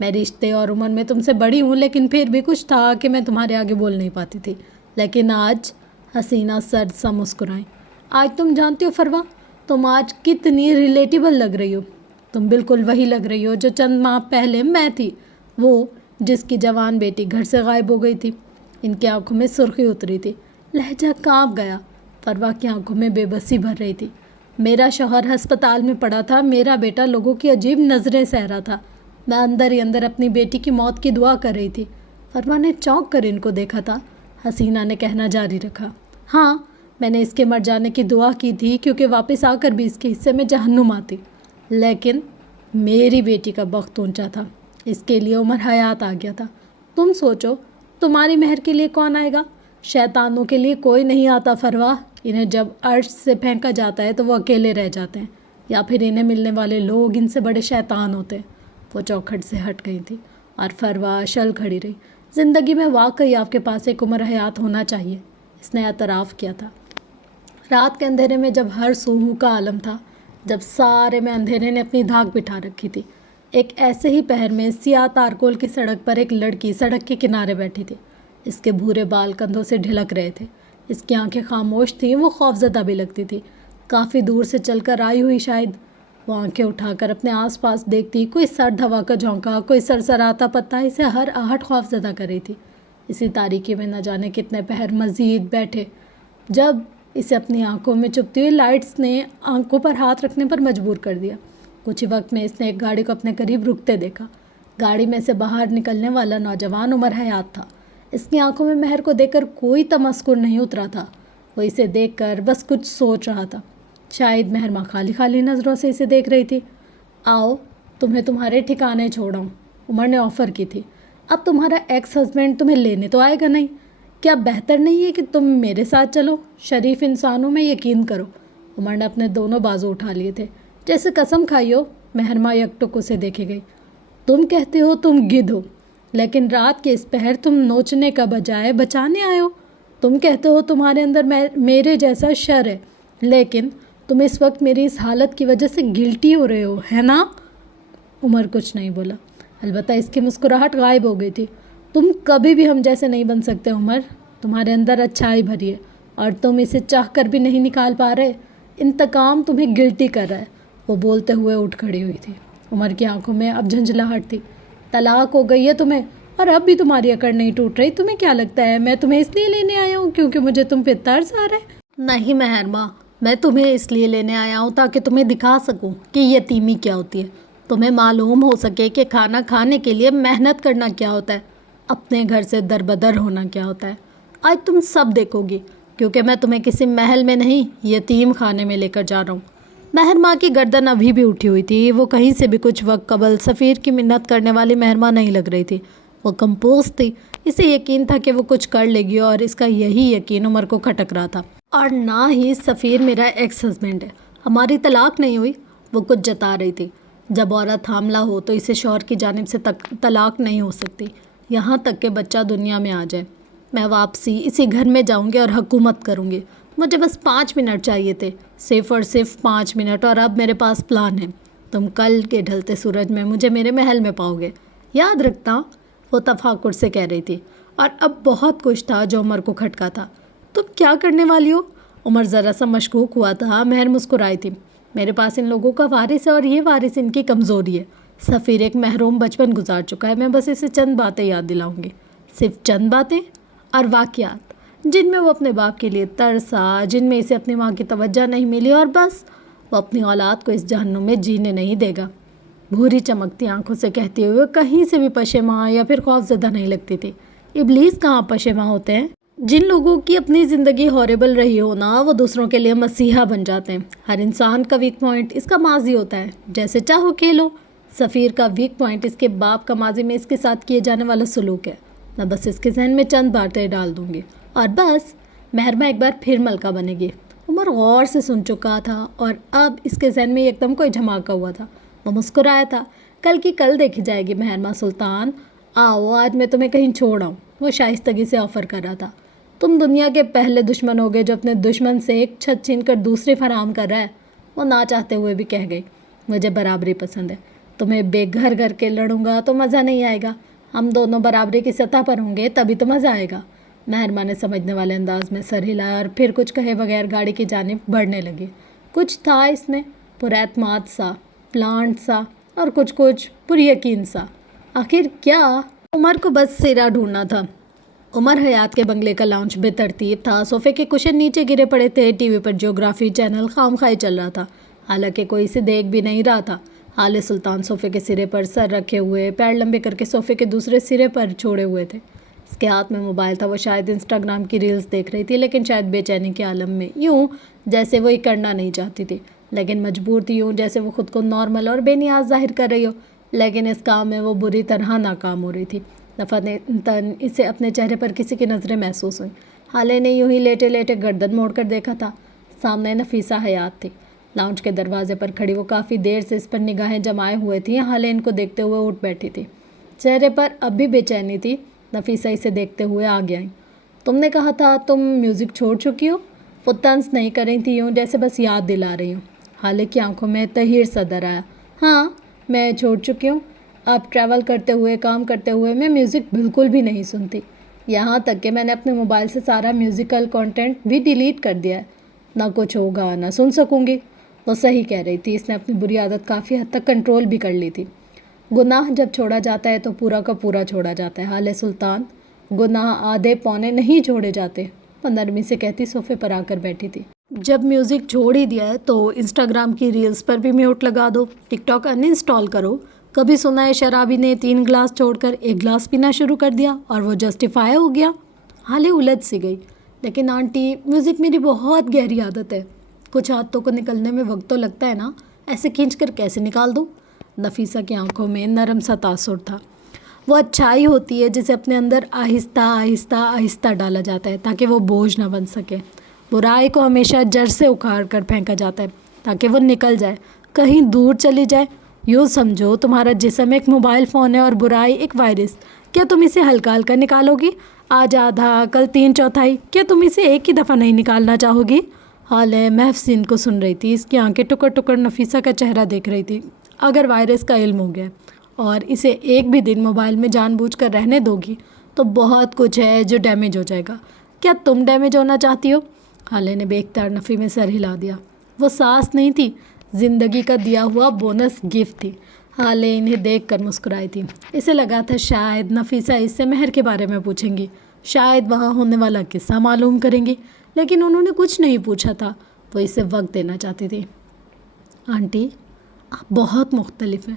میں رشتے اور عمر میں تم سے بڑی ہوں، لیکن پھر بھی کچھ تھا کہ میں تمہارے آگے بول نہیں پاتی تھی. لیکن آج حسینہ سرد سا مسکرائیں. آج تم جانتی ہو فروا، تم آج کتنی ریلیٹیبل لگ رہی ہو. تم بالکل وہی لگ رہی ہو جو چند ماہ پہلے میں تھی، وہ جس کی جوان بیٹی گھر سے غائب ہو گئی تھی. ان کی آنکھوں میں سرخی اتری تھی. لہجہ کانپ گیا. فروا کی آنکھوں میں بے بسی بھر رہی تھی. میرا شوہر ہسپتال میں پڑا تھا. میرا بیٹا لوگوں کی عجیب نظریں سہ رہا تھا. میں اندر ہی اندر اپنی بیٹی کی موت کی دعا کر رہی تھی. فروا نے چونک کر ان کو دیکھا تھا. حسینہ نے کہنا جاری رکھا. ہاں، میں نے اس کے مر جانے کی دعا کی تھی کیونکہ واپس آ کر بھی اس کے حصے میں جہنم آتی. لیکن میری بیٹی کا بخت اونچا تھا. اس کے لیے عمر حیات آ گیا تھا. تم سوچو، تمہاری مہر کے لیے کون آئے گا؟ شیطانوں کے لیے کوئی نہیں آتا فروا. انہیں جب عرش سے پھینکا جاتا ہے تو وہ اکیلے رہ جاتے ہیں، یا پھر انہیں ملنے والے لوگ ان سے بڑے شیطان ہوتے ہیں. وہ چوکھٹ سے ہٹ گئی تھی اور فروا شل کھڑی رہی. زندگی میں واقعی آپ کے پاس ایک عمر حیات ہونا چاہیے، اس نے اعتراف کیا تھا. رات کے اندھیرے میں جب ہر سو کا عالم تھا، جب سارے میں اندھیرے نے اپنی دھاک بٹھا رکھی تھی، ایک ایسے ہی پہر میں سیاہ تارکول کی سڑک پر ایک لڑکی سڑک کے کنارے بیٹھی تھی. اس کے بھورے بال کندھوں سے ڈھلک رہے تھے. اس کی آنکھیں خاموش تھیں. وہ خوفزدہ بھی لگتی تھی. کافی دور سے چل کر آئی ہوئی شاید. وہ آنکھیں اٹھا کر اپنے آس پاس دیکھتی. کوئی سرد ہوا کا جھونکا، کوئی سرسراتا پتا اسے ہر آہٹ خوفزدہ کر رہی تھی. اسی تاریکی میں نہ جانے کتنے پہر مزید بیٹھے جب اسے اپنی آنکھوں میں چبھتی ہوئی لائٹس نے آنکھوں پر ہاتھ رکھنے پر مجبور کر دیا. کچھ ہی وقت میں اس نے ایک گاڑی کو اپنے قریب رکتے دیکھا. گاڑی میں سے باہر نکلنے والا نوجوان عمر حیات تھا. اس کی آنکھوں میں مہر کو دیکھ کر کوئی تمسکر نہیں اترا تھا. وہ اسے دیکھ کر بس کچھ سوچ رہا تھا. شاید مہر ماں خالی خالی نظروں سے اسے دیکھ رہی تھی. آؤ تمہیں تمہارے ٹھکانے چھوڑاؤں، عمر نے آفر کی تھی. اب تمہارا ایکس ہسبینڈ تمہیں لینے تو آئے گا نہیں. کیا بہتر نہیں ہے کہ تم میرے ساتھ چلو؟ شریف انسانوں میں یقین کرو. عمر نے اپنے دونوں بازو اٹھا لیے تھے. جیسے قسم کھائی ہو. مہر ماں یکٹک اسے دیکھے گئی. تم کہتے ہو تم گدھ ہو، لیکن رات کے اس پہر تم نوچنے کا بجائے بچانے آئے ہو. تم کہتے ہو تمہارے اندر میرے جیسا شر ہے، لیکن تم اس وقت میری اس حالت کی وجہ سے گلٹی ہو رہے ہو، ہے نا؟ عمر کچھ نہیں بولا. البتہ اس کی مسکراہٹ غائب ہو گئی تھی. تم کبھی بھی ہم جیسے نہیں بن سکتے عمر. تمہارے اندر اچھائی بھری ہے اور تم اسے چاہ کر بھی نہیں نکال پا رہے. انتقام تمہیں گلٹی کر رہا ہے. وہ بولتے ہوئے اٹھ کھڑی ہوئی تھی. عمر کی آنکھوں میں اب جھنجھلاہٹ تھی. طلاق ہو گئی ہے تمہیں اور اب بھی تمہاری اکڑ نہیں ٹوٹ رہی. تمہیں کیا لگتا ہے میں تمہیں اس لیے لینے آیا ہوں کیونکہ مجھے تم پہ ترس آ رہا ہے؟ نہیں مہر ماں، میں تمہیں اس لیے لینے آیا ہوں تاکہ تمہیں دکھا سکوں کہ یتیمی کیا ہوتی ہے. تمہیں معلوم ہو سکے کہ کھانا کھانے کے لیے محنت کرنا کیا ہوتا ہے، اپنے گھر سے در بدر ہونا کیا ہوتا ہے۔ آج تم سب دیکھو گی، کیونکہ میں تمہیں کسی محل میں نہیں، یتیم خانے میں لے کر جا رہا ہوں۔ مہر ماں کی گردن ابھی بھی اٹھی ہوئی تھی۔ وہ کہیں سے بھی کچھ وقت قبل سفیر کی منت کرنے والی مہر ماں نہیں لگ رہی تھی۔ وہ کمپوز تھی، اسے یقین تھا کہ وہ کچھ کر لے گی، اور اس کا یہی یقین عمر کو کھٹک رہا تھا۔ اور نہ ہی سفیر میرا ایکس ہسبینڈ ہے، ہماری طلاق نہیں ہوئی، وہ کچھ جتا رہی تھی۔ جب عورت حاملہ ہو تو اسے شوہر کی جانب سے طلاق نہیں ہو سکتی، یہاں تک کہ بچہ دنیا میں آ جائے۔ میں واپسی اسی گھر میں جاؤں گی اور حکومت کروں گی۔ مجھے بس 5 منٹ چاہیے تھے، صرف اور صرف 5 منٹ، اور اب میرے پاس پلان ہے۔ تم کل کے ڈھلتے سورج میں مجھے میرے محل میں پاؤ گے، یاد رکھنا، وہ تفاکر سے کہہ رہی تھی۔ اور اب بہت کچھ تھا جو عمر کو کھٹکا تھا۔ تم کیا کرنے والی ہو؟ عمر ذرا سا مشکوک ہوا تھا۔ مہر مسکرائی تھی۔ میرے پاس ان لوگوں کا وارث ہے، اور یہ وارث ان کی کمزوری ہے۔ سفیر ایک محروم بچپن گزار چکا ہے، میں بس اسے چند باتیں یاد دلاؤں گی، صرف چند باتیں اور واقعات جن میں وہ اپنے باپ کے لیے ترسا، جن میں اسے اپنی ماں کی توجہ نہیں ملی، اور بس وہ اپنی اولاد کو اس جہنم میں جینے نہیں دے گا۔ بھوری چمکتی آنکھوں سے کہتے ہوئے کہیں سے بھی پشیماں یا پھر خوف زدہ نہیں لگتی تھی۔ ابلیس کہاں پشیماں ہوتے ہیں؟ جن لوگوں کی اپنی زندگی ہاربل رہی ہو نا، وہ دوسروں کے لیے مسیحا بن جاتے ہیں۔ ہر انسان کا ویک پوائنٹ اس کا ماضی ہوتا ہے، جیسے چاہو کھیلو۔ سفیر کا ویک پوائنٹ اس کے باپ کا ماضی میں اس کے ساتھ کیے جانے والا سلوک ہے۔ میں بس اس کے ذہن میں چند باتیں ڈال دوں گی، اور بس مہرمہ ایک بار پھر ملکہ بنے گی۔ عمر غور سے سن چکا تھا، اور اب اس کے ذہن میں ایک دم کوئی دھماکہ ہوا تھا۔ وہ مسکرایا تھا۔ کل کی کل دیکھی جائے گی مہرمہ سلطان، آؤ آج میں تمہیں کہیں چھوڑ آؤں، وہ شائستگی سے آفر کر رہا تھا۔ تم دنیا کے پہلے دشمن ہوگے جو اپنے دشمن سے ایک چھت چھین کر دوسری فراہم کر رہا ہے۔ وہ نہ چاہتے ہوئے بھی کہہ گئی، مجھے برابری پسند ہے، تمہیں بے گھر گھر کے لڑوں گا تو مزہ نہیں آئے گا، ہم دونوں برابری کی سطح پر ہوں گے تبھی تو مزہ آئے گا۔ مہرمہ نے سمجھنے والے انداز میں سر ہلایا اور پھر کچھ کہے بغیر گاڑی کی جانب بڑھنے لگی۔ کچھ تھا اس میں پر اعتماد سا، پلانٹ سا، اور کچھ پر یقین سا۔ آخر کیا؟ عمر کو بس سیرا ڈھونڈنا تھا۔ عمر حیات کے بنگلے کا لاؤنج بے ترتیب تھا، صوفے کے کشن نیچے گرے پڑے تھے، ٹی وی پر جیوگرافی چینل خامخواہ چل رہا تھا، حالانکہ کوئی اسے دیکھ بھی نہیں رہا تھا۔ حال سلطان صوفے کے سرے پر سر رکھے ہوئے، پیر لمبے کر کے صوفے کے دوسرے سرے پر چھوڑے ہوئے تھے۔ اس کے ہاتھ میں موبائل تھا۔ وہ شاید انسٹاگرام کی ریلز دیکھ رہی تھی، لیکن شاید بے چینی کے عالم میں، یوں جیسے وہ یہ کرنا نہیں چاہتی تھی لیکن مجبور تھی، یوں جیسے وہ خود کو نارمل اور بے نیاز ظاہر کر رہی ہو، لیکن اس کام میں وہ بری طرح ناکام ہو رہی تھی۔ دفعتاً اسے اپنے چہرے پر کسی کی نظریں محسوس ہوئیں۔ حالے نے یوں ہی لیٹے لیٹے گردن موڑ کر دیکھا تھا۔ سامنے نفیسہ حیات تھی، لاؤنج کے دروازے پر کھڑی۔ وہ کافی دیر سے اس پر نگاہیں جمائے ہوئے تھیں۔ حالے ان کو دیکھتے ہوئے اٹھ بیٹھی تھی، چہرے پر اب بھی بے چینی تھی۔ نفیسہ اسے دیکھتے ہوئے آگے آئیں۔ تم نے کہا تھا تم میوزک چھوڑ چکی ہو؟ وہ طنز نہیں کر رہی تھی، یوں جیسے بس یاد دلا رہی ہوں۔ حالے کی آنکھوں میں تحیر سا در آیا۔ ہاں میں چھوڑ چکی ہوں، اب ٹریول کرتے ہوئے، کام کرتے ہوئے میں میوزک بالکل بھی نہیں سنتی، یہاں تک کہ میں نے اپنے موبائل سے سارا میوزیکل کانٹینٹ بھی ڈیلیٹ کر دیا ہے، نہ کچھ ہوگا نہ سن سکوں گی۔ وہ صحیح کہہ رہی تھی، اس نے اپنی بری عادت کافی حد تک کنٹرول بھی کر لی تھی۔ گناہ جب چھوڑا جاتا ہے تو پورا کا پورا چھوڑا جاتا ہے حال سلطان، گناہ آدھے پونے نہیں چھوڑے جاتے، وہ نرمی سے کہتی صوفے پر آ کر بیٹھی تھی۔ جب میوزک چھوڑ ہی دیا ہے تو انسٹاگرام کی ریلز پر بھی میوٹ لگا دو، ٹک ٹاک ان انسٹال کرو۔ کبھی سنا ہے شرابی نے 3 گلاس چھوڑ کر 1 گلاس پینا شروع کر دیا اور وہ جسٹیفائی ہو گیا؟ حالے الجھ سی گئی۔ لیکن آنٹی میوزک میری بہت گہری عادت ہے، کچھ عادتوں کو نکلنے میں وقت تو لگتا ہے نا، ایسے کھینچ کر کیسے نکال دوں؟ نفیسہ کی آنکھوں میں نرم سا تاثر تھا۔ وہ اچھائی ہوتی ہے جسے اپنے اندر آہستہ آہستہ آہستہ ڈالا جاتا ہے تاکہ وہ بوجھ نہ بن سکے۔ برائی کو ہمیشہ جڑ سے اکھاڑ کر پھینکا جاتا ہے تاکہ وہ نکل جائے، کہیں دور چلی جائے۔ یوں سمجھو تمہارا جسم ایک موبائل فون ہے اور برائی ایک وائرس۔ کیا تم اسے ہلکا ہلکا نکالو گی؟ آج آدھا کل 3/4، کیا تم اسے ایک ہی دفعہ نہیں نکالنا چاہو گی؟ حالے محسن کو سن رہی تھی، اس کی آنکھیں ٹکڑ ٹکڑ نفیسہ کا چہرہ دیکھ رہی تھی۔ اگر وائرس کا علم ہو گیا اور اسے ایک بھی دن موبائل میں جان بوجھ کر رہنے دو گی تو بہت کچھ ہے جو ڈیمیج ہو جائے گا۔ کیا تم ڈیمیج ہونا چاہتی ہو؟ حالے نے بے اختیار نفی میں سر ہلا دیا۔ وہ سانس نہیں تھی، زندگی کا دیا ہوا بونس گفٹ تھی۔ حالے انہیں دیکھ کر مسکرائی تھی۔ اسے لگا تھا شاید نفیسہ اس سے مہر کے بارے میں پوچھیں گی، شاید وہاں ہونے والا قصہ معلوم کریں گی، لیکن انہوں نے کچھ نہیں پوچھا تھا۔ وہ اسے وقت دینا چاہتی تھی۔ آنٹی آپ بہت مختلف ہیں،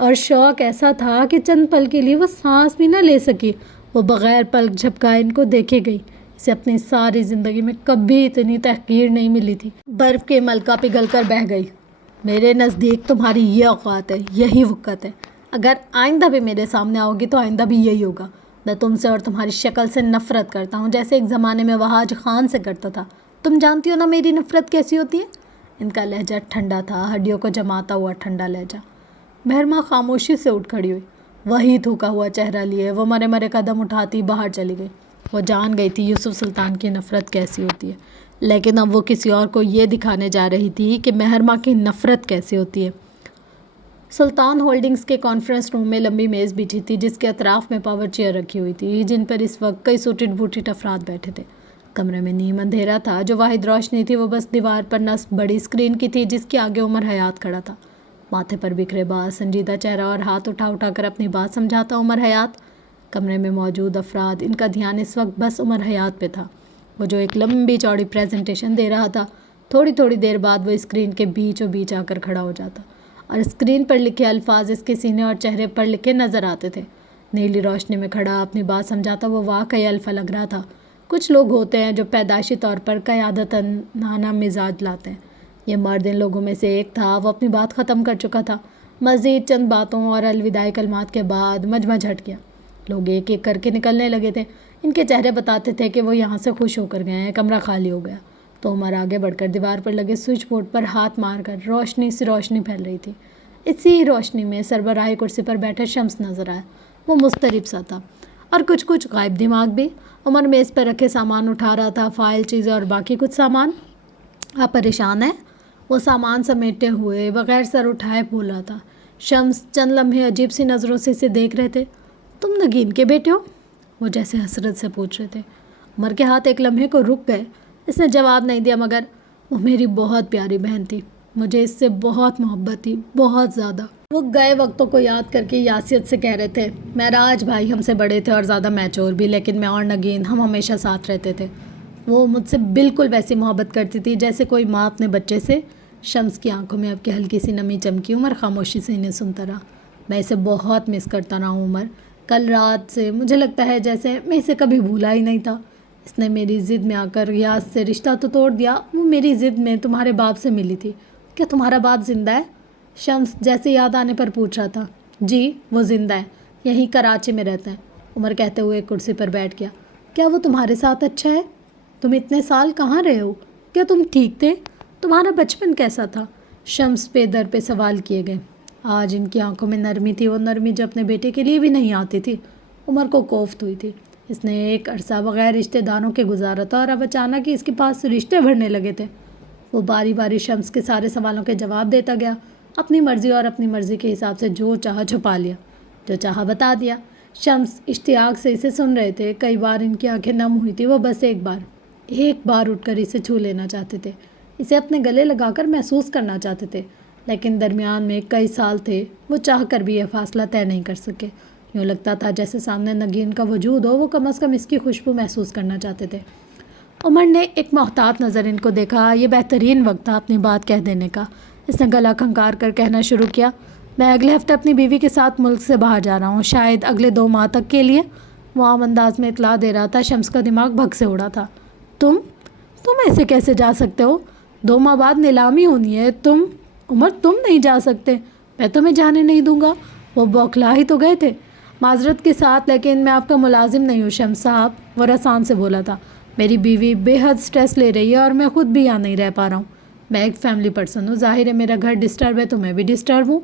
اور شوق ایسا تھا کہ چند پل کے لیے وہ سانس بھی نہ لے سکی۔ وہ بغیر پلک جھپکائے ان کو دیکھے گئی۔ اسے اپنی ساری زندگی میں کبھی اتنی تحقیر نہیں ملی تھی۔ برف کے ملکہ پگھل کر بہہ گئی۔ میرے نزدیک تمہاری یہ اوقات ہے، یہی وقت ہے۔ اگر آئندہ بھی میرے سامنے آؤ گی تو آئندہ بھی یہی ہوگا۔ میں تم سے اور تمہاری شکل سے نفرت کرتا ہوں، جیسے ایک زمانے میں وہاج خان سے کرتا تھا۔ تم جانتی ہو نا میری نفرت کیسی ہوتی ہے؟ ان کا لہجہ ٹھنڈا تھا، ہڈیوں کو جماتا ہوا ٹھنڈا لہجہ۔ مہرماں خاموشی سے اٹھ کھڑی ہوئی، وہی تھوکا ہوا چہرہ لیے وہ مرے مرے قدم اٹھاتی باہر چلی گئی۔ وہ جان گئی تھی یوسف سلطان کی نفرت کیسی ہوتی ہے، لیکن اب وہ کسی اور کو یہ دکھانے جا رہی تھی کہ مہرماں کی نفرت کیسی ہوتی ہے۔ سلطان ہولڈنگز کے کانفرنس روم میں لمبی میز بچھی تھی جس کے اطراف میں پاور چیئر رکھی ہوئی تھی جن پر اس وقت کئی سوٹڈ بوٹڈ افراد بیٹھے تھے۔ کمرے میں نیم اندھیرا تھا، جو واحد روشنی تھی وہ بس دیوار پر نصب بڑی اسکرین کی تھی جس کے آگے عمر حیات کھڑا تھا۔ ماتھے پر بکھرے بال، سنجیدہ چہرہ اور ہاتھ اٹھا اٹھا کر اپنی بات سمجھاتا عمر حیات۔ کمرے میں موجود افراد، ان کا دھیان اس وقت بس عمر حیات پہ تھا، وہ جو ایک لمبی چوڑی پریزنٹیشن دے رہا تھا۔ تھوڑی تھوڑی دیر بعد وہ اسکرین کے بیچ و بیچ آ کر کھڑا ہو جاتا اور اسکرین پر لکھے الفاظ اس کے سینے اور چہرے پر لکھے نظر آتے تھے۔ نیلی روشنی میں کھڑا اپنی بات سمجھاتا وہ واقعی الفا لگ رہا تھا۔ کچھ لوگ ہوتے ہیں جو پیدائشی طور پر قیادتانہ مزاج لاتے ہیں۔ یہ مرد ان لوگوں میں سے ایک تھا۔ وہ اپنی بات ختم کر چکا تھا۔ مزید چند باتوں اور الوداعی کلمات کے بعد مجمع جھٹ گیا۔ لوگ ایک ایک کر کے نکلنے لگے تھے۔ ان کے چہرے بتاتے تھے کہ وہ یہاں سے خوش ہو کر گئے ہیں۔ کمرہ خالی ہو گیا تو عمر آگے بڑھ کر دیوار پر لگے سوئچ بورڈ پر ہاتھ مار کر روشنی پھیل رہی تھی۔ اسی روشنی میں سربراہی کرسی پر بیٹھے شمس نظر آیا۔ وہ مضطرب سا تھا اور کچھ غائب دماغ بھی۔ عمر میز پر رکھے سامان اٹھا رہا تھا، فائل، چیزیں اور باقی کچھ سامان۔ آپ پریشان ہیں؟ وہ سامان سمیٹے ہوئے بغیر سر اٹھائے بول رہا تھا۔ شمس چند لمحے عجیب سی نظروں سے اسے دیکھ رہے تھے۔ تم نگین کے بیٹے ہو؟ وہ جیسے حسرت سے پوچھ رہے تھے۔ عمر کے ہاتھ ایک لمحے کو رک گئے۔ اس نے جواب نہیں دیا، مگر وہ میری بہت پیاری بہن تھی، مجھے اس سے بہت محبت تھی، بہت زیادہ۔ وہ گئے وقتوں کو یاد کر کے یاسیت سے کہہ رہے تھے، معراج بھائی ہم سے بڑے تھے اور زیادہ میچور بھی، لیکن میں اور نگین ہم ہمیشہ ساتھ رہتے تھے۔ وہ مجھ سے بالکل ویسی محبت کرتی تھی جیسے کوئی ماں اپنے بچے سے۔ شمس کی آنکھوں میں اب کی ہلکی سی نمی چمکی۔ عمر خاموشی سے انہیں سنتا رہا۔ میں اسے بہت مس کرتا رہا ہوں عمر، کل رات سے مجھے لگتا ہے جیسے میں اسے کبھی بھولا ہی نہیں تھا۔ اس نے میری ضد میں آ کر ریاض سے رشتہ تو توڑ دیا، وہ میری ضد میں تمہارے باپ سے ملی تھی۔ کیا تمہارا باپ زندہ ہے؟ شمس جیسے یاد آنے پر پوچھ رہا تھا۔ جی وہ زندہ ہے، یہیں کراچی میں رہتے ہیں، عمر کہتے ہوئے کرسی پر بیٹھ گیا۔ کیا وہ تمہارے ساتھ اچھا ہے؟ تم اتنے سال کہاں رہے ہو؟ کیا تم ٹھیک تھے؟ تمہارا بچپن کیسا تھا؟ شمس پہ در پہ سوال کیے گئے۔ آج ان کی آنکھوں میں نرمی تھی، وہ نرمی جو اپنے بیٹے کے لیے بھی نہیں آتی تھی۔ عمر کو کوفت ہوئی تھی۔ اس نے ایک عرصہ بغیر رشتہ داروں کے گزارا تھا اور اب اچانک ہی اس کے پاس رشتے بھرنے لگے تھے۔ وہ باری باری شمس کے سارے سوالوں کے جواب دیتا گیا، اپنی مرضی اور اپنی مرضی کے حساب سے جو چاہا چھپا لیا، جو چاہا بتا دیا۔ شمس اشتیاق سے اسے سن رہے تھے۔ کئی بار ان کی آنکھیں نم ہوئی تھی۔ وہ بس ایک بار اٹھ کر اسے چھو لینا چاہتے تھے، اسے اپنے گلے لگا کر محسوس کرنا چاہتے تھے، لیکن درمیان میں کئی سال تھے، وہ چاہ کر بھی یہ فاصلہ طے نہیں کر سکے۔ یوں لگتا تھا جیسے سامنے نگین کا وجود ہو، وہ کم از کم اس کی خوشبو محسوس کرنا چاہتے تھے۔ عمر نے ایک محتاط نظر ان کو دیکھا۔ یہ بہترین وقت تھا اپنی بات کہہ دینے کا۔ اس نے گلا کھنکار کر کہنا شروع کیا، میں اگلے ہفتے اپنی بیوی کے ساتھ ملک سے باہر جا رہا ہوں، شاید اگلے 2 ماہ تک کے لیے۔ وہ عام انداز میں اطلاع دے رہا تھا۔ شمس کا دماغ بھگ سے اڑا تھا۔ تم ایسے کیسے جا سکتے ہو؟ 2 ماہ بعد نیلامی ہونی ہے۔ عمر تم نہیں جا سکتے، میں تمہیں جانے نہیں دوں گا۔ وہ بوکھلا ہی تو گئے تھے۔ معذرت کے ساتھ، لیکن میں آپ کا ملازم نہیں ہوں شمس صاحب، وہ رسان سے بولا تھا۔ میری بیوی بے حد سٹریس لے رہی ہے اور میں خود بھی یہاں نہیں رہ پا رہا ہوں۔ میں ایک فیملی پرسن ہوں، ظاہر ہے میرا گھر ڈسٹرب ہے تو میں بھی ڈسٹرب ہوں،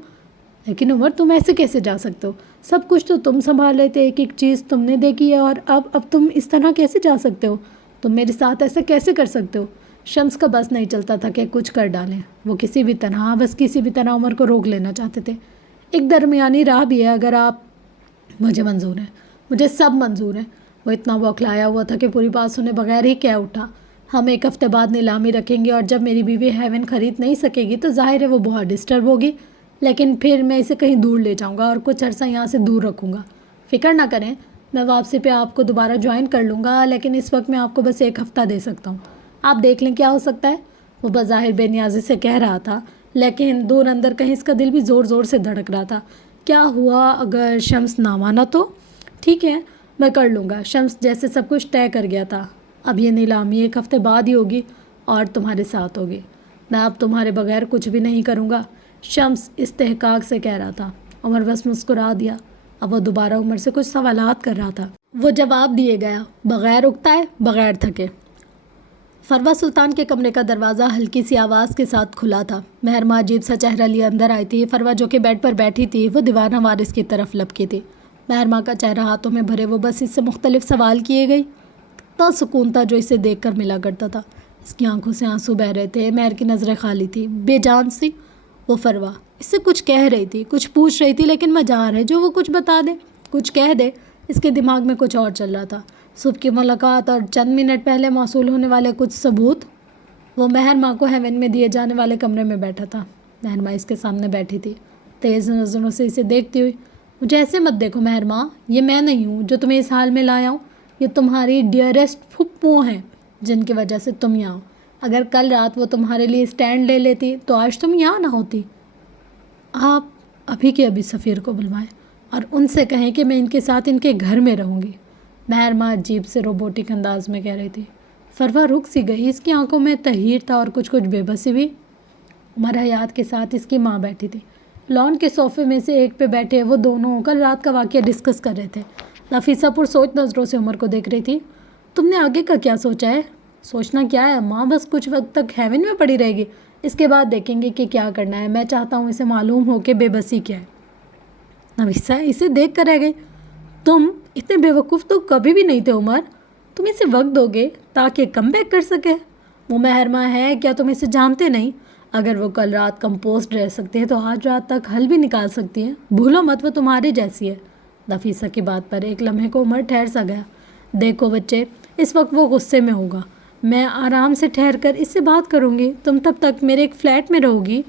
لیکن عمر تم ایسے کیسے جا سکتے ہو؟ سب کچھ تو تم سنبھال لیتے، ایک ایک چیز تم نے دیکھی ہے، اور اب تم اس طرح کیسے جا سکتے ہو؟ تم میرے ساتھ ایسا کیسے کر سکتے ہو؟ شمس کا بس نہیں چلتا تھا کہ کچھ کر ڈالیں۔ وہ کسی بھی طرح عمر کو روک لینا چاہتے تھے۔ ایک درمیانی راہ بھی ہے اگر آپ، مجھے منظور ہے، مجھے سب منظور ہے۔ وہ اتنا بوکھلایا ہوا تھا کہ پوری بات سنے بغیر ہی کہہ اٹھا، ہم 1 ہفتے بعد نیلامی رکھیں گے اور جب میری بیوی ہیون خرید نہیں سکے گی تو ظاہر ہے وہ بہت ڈسٹرب ہوگی، لیکن پھر میں اسے کہیں دور لے جاؤں گا اور کچھ عرصہ یہاں سے دور رکھوں گا۔ فکر نہ کریں، میں واپسی پہ آپ کو دوبارہ جوائن کر لوں گا، لیکن اس وقت میں آپ کو بس 1 ہفتہ دے سکتا ہوں، آپ دیکھ لیں کیا ہو سکتا ہے۔ وہ بظاہر بے نیازی سے کہہ رہا تھا، لیکن دور اندر کہیں اس کا دل بھی زور زور سے دھڑک رہا تھا کیا ہوا اگر شمس نہ مانا تو؟ ٹھیک ہے میں کر لوں گا، شمس جیسے سب کچھ طے کر گیا تھا، اب یہ نیلامی 1 ہفتے بعد ہی ہوگی اور تمہارے ساتھ ہوگی، میں اب تمہارے بغیر کچھ بھی نہیں کروں گا، شمس استحقاق سے کہہ رہا تھا۔ عمر بس مسکرا دیا۔ اب وہ دوبارہ عمر سے کچھ سوالات کر رہا تھا۔ وہ جواب دیے گیا، بغیر اکتائے، بغیر تھکے۔ فروہ سلطان کے کمرے کا دروازہ ہلکی سی آواز کے ساتھ کھلا تھا۔ مہرماں عجیب سا چہرہ لیے اندر آئی تھی۔ فروہ جو کہ بیڈ پر بیٹھی تھی وہ دیوانہ وارث کی طرف لپکی تھی۔ مہرماں کا چہرہ ہاتھوں میں بھرے وہ بس اس سے مختلف سوال کیے گئی۔ کتنا سکون تھا جو اسے دیکھ کر ملا کرتا تھا۔ اس کی آنکھوں سے آنسو بہہ رہے تھے، مہر کی نظریں خالی تھی، بے جان سی۔ وہ فروہ اس سے کچھ کہہ رہی تھی، کچھ پوچھ رہی تھی، لیکن مجال ہے جو وہ کچھ بتا دے، کچھ کہہ دے۔ اس کے دماغ میں کچھ اور چل رہا تھا، صبح کی ملاقات اور چند منٹ پہلے موصول ہونے والے کچھ ثبوت۔ وہ مہرماں کو ہیون میں دیے جانے والے کمرے میں بیٹھا تھا۔ مہرماں اس کے سامنے بیٹھی تھی، تیز نظروں سے اسے دیکھتی ہوئی۔ مجھے ایسے مت دیکھو مہرماں، یہ میں نہیں ہوں جو تمہیں اس حال میں لایا ہوں، یہ تمہاری ڈیئرسٹ پھپھو ہیں جن کی وجہ سے تم یہاں ہو۔ اگر کل رات وہ تمہارے لیے اسٹینڈ لے لیتی تو آج تم یہاں نہ ہوتی۔ آپ ابھی کے ابھی سفیر کو بلوائیں اور ان سے کہیں کہ میں ان کے ساتھ ان کے گھر میں رہوں گی، مہرماں عجیب سے روبوٹک انداز میں کہہ رہی تھی۔ فروہ رک سی گئی، اس کی آنکھوں میں تحیر تھا اور کچھ بے بسی بھی۔ عمر حیات کے ساتھ اس کی ماں بیٹھی تھی۔ لان کے صوفے میں سے ایک پہ بیٹھے وہ دونوں کل رات کا واقعہ ڈسکس کر رہے تھے۔ نفیسہ پرسوچ نظروں سے عمر کو دیکھ رہی تھی۔ تم نے آگے کا کیا سوچا ہے؟ سوچنا کیا ہے اماں، بس کچھ وقت تک ہیون میں پڑی رہے گی، اس کے بعد دیکھیں گے کہ کیا کرنا ہے۔ میں چاہتا ہوں اسے معلوم ہو کہ بے بسی کیا ہے۔ نفیسہ اسے دیکھ کر رہ گئی۔ تم اتنے بے وقوف تو کبھی بھی نہیں تھے عمر، تم اسے وقت دو گے تاکہ کم بیک کر سکے۔ وہ مہرماں ہے، کیا تم اسے جانتے نہیں؟ اگر وہ کل رات کمپوزڈ رہ سکتے ہیں تو آج رات تک حل بھی نکال سکتی ہیں۔ بھولو مت وہ تمہاری جیسی ہے۔ نفیسہ کی بات پر ایک لمحے کو عمر ٹھہر سا گیا۔ دیکھو بچے، اس وقت وہ غصے میں ہوگا، میں آرام سے ٹھہر کر اس سے بات کروں گی، تم تب تک میرے ایک فلیٹ میں رہو گی۔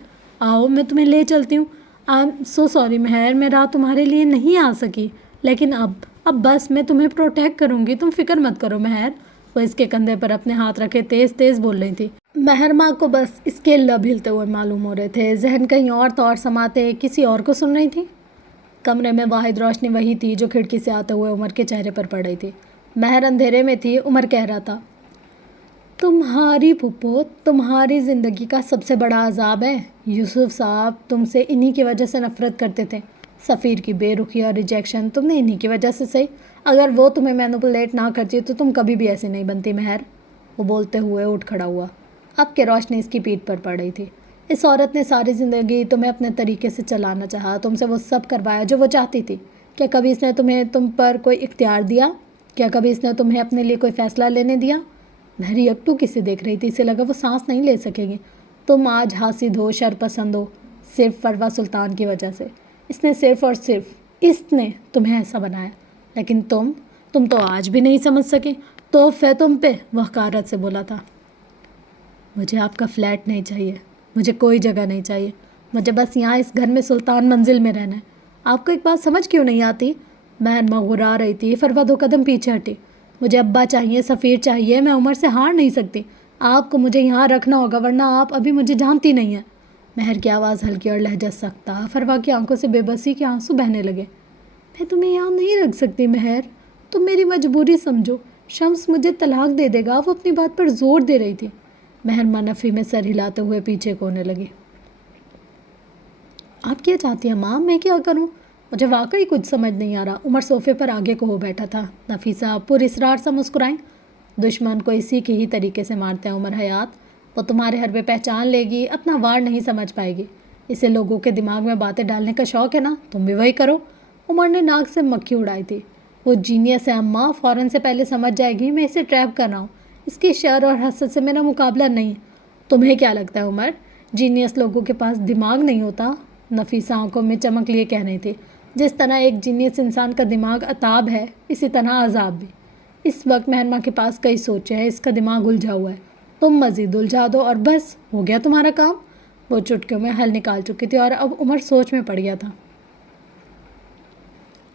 آؤ میں تمہیں لے چلتی ہوں۔ آئی ایم سو سوری مہر، میں رات تمہارے لیے نہیں آ سکی، لیکن اب بس میں تمہیں پروٹیکٹ کروں گی، تم فکر مت کرو مہر۔ وہ اس کے کندھے پر اپنے ہاتھ رکھے تیز تیز بول رہی تھی۔ مہرماں کو بس اس کے لب ہلتے ہوئے معلوم ہو رہے تھے، ذہن کہیں اور طور سماتے کسی اور کو سن رہی تھی۔ کمرے میں واحد روشنی وہی تھی جو کھڑکی سے آتے ہوئے عمر کے چہرے پر پڑ رہی تھی۔ مہر اندھیرے میں تھی۔ عمر کہہ رہا تھا، تمہاری پھپھو تمہاری زندگی کا سب سے بڑا عذاب ہے۔ یوسف صاحب تم سے انہی کی وجہ سے نفرت کرتے تھے، سفیر کی بے رخی اور ریجیکشن تم نے انہی کی وجہ سے سہی۔ اگر وہ تمہیں مینوپولیٹ نہ کرتی تو تم کبھی بھی ایسے نہیں بنتی مہر۔ وہ بولتے ہوئے اٹھ کھڑا ہوا۔ اب کہ روشنی اس کی پیٹھ پر پڑ رہی تھی۔ اس عورت نے ساری زندگی تمہیں اپنے طریقے سے چلانا چاہا، تم سے وہ سب کروایا جو وہ چاہتی تھی۔ کیا کبھی اس نے تم پر کوئی اختیار دیا؟ کیا کبھی اس نے تمہیں اپنے لیے کوئی فیصلہ لینے دیا؟ مہر یکٹو کسے دیکھ رہی تھی، اسے لگا وہ سانس نہیں لے سکے گی۔ تم آج حاسد ہو، شر پسند ہو، صرف فروہ سلطان کی وجہ سے۔ اس نے صرف اور صرف اس نے تمہیں ایسا بنایا، لیکن تم تو آج بھی نہیں سمجھ سکے۔ توف ہے تم پہ، وہ حقارت سے بولا تھا۔ مجھے آپ کا فلیٹ نہیں چاہیے، مجھے کوئی جگہ نہیں چاہیے، مجھے بس یہاں اس گھر میں سلطان منزل میں رہنا ہے۔ آپ کو ایک بات سمجھ کیوں نہیں آتی؟ مہرماں گھرا رہی تھی۔ فروہ 2 قدم پیچھے ہٹی۔ مجھے ابا چاہیے، سفیر چاہیے، میں عمر سے ہار نہیں سکتی۔ آپ کو مجھے یہاں رکھنا ہوگا ورنہ آپ ابھی مجھے جانتی نہیں ہیں۔ مہر کی آواز ہلکی اور لہجہ سخت تھا۔ فروہ کی آنکھوں سے بے بسی کے آنسو بہنے لگے۔ میں تمہیں یہاں نہیں رکھ سکتی مہر، تم میری مجبوری سمجھو۔ شمس مجھے طلاق دے دے گا، وہ اپنی بات پر زور دے رہی تھی۔ مہرماں نفی میں سر ہلاتے ہوئے پیچھے کونے لگی۔ آپ کیا چاہتی ہیں ماں، میں کیا کروں؟ مجھے واقعی کچھ سمجھ نہیں آ رہا۔ عمر صوفے پر آگے کو ہو بیٹھا تھا۔ نفیسہ پر اسرار سا مسکرائیں۔ دشمن کو اسی کے ہی طریقے سے مارتے ہیں عمر حیات، وہ تمہارے حربے پہچان لے گی، اپنا وار نہیں سمجھ پائے گی۔ اسے لوگوں کے دماغ میں باتیں ڈالنے کا شوق ہے نا، تم بھی وہی کرو۔ عمر نے ناک سے مکھی اڑائی تھی۔ وہ جینیس ہے اماں، فوراً سے پہلے سمجھ جائے گی میں اسے ٹریپ کر رہا ہوں، اس کی شر اور حسد سے میرا مقابلہ نہیں۔ تمہیں کیا لگتا ہے عمر، جینیس لوگوں کے پاس دماغ نہیں ہوتا؟ نفیسہ آنکھوں میں چمک لیے کہہ رہی تھی، جس طرح ایک جینیس انسان کا دماغ عطاب ہے، اسی طرح عذاب بھی۔ اس وقت مہرماں کے پاس کئی سوچیں ہیں، اس کا دماغ الجھا ہوا ہے، تم مزید الجھا دو اور بس ہو گیا تمہارا کام۔ وہ چٹکیوں میں حل نکال چکی تھی اور اب عمر سوچ میں پڑ گیا تھا۔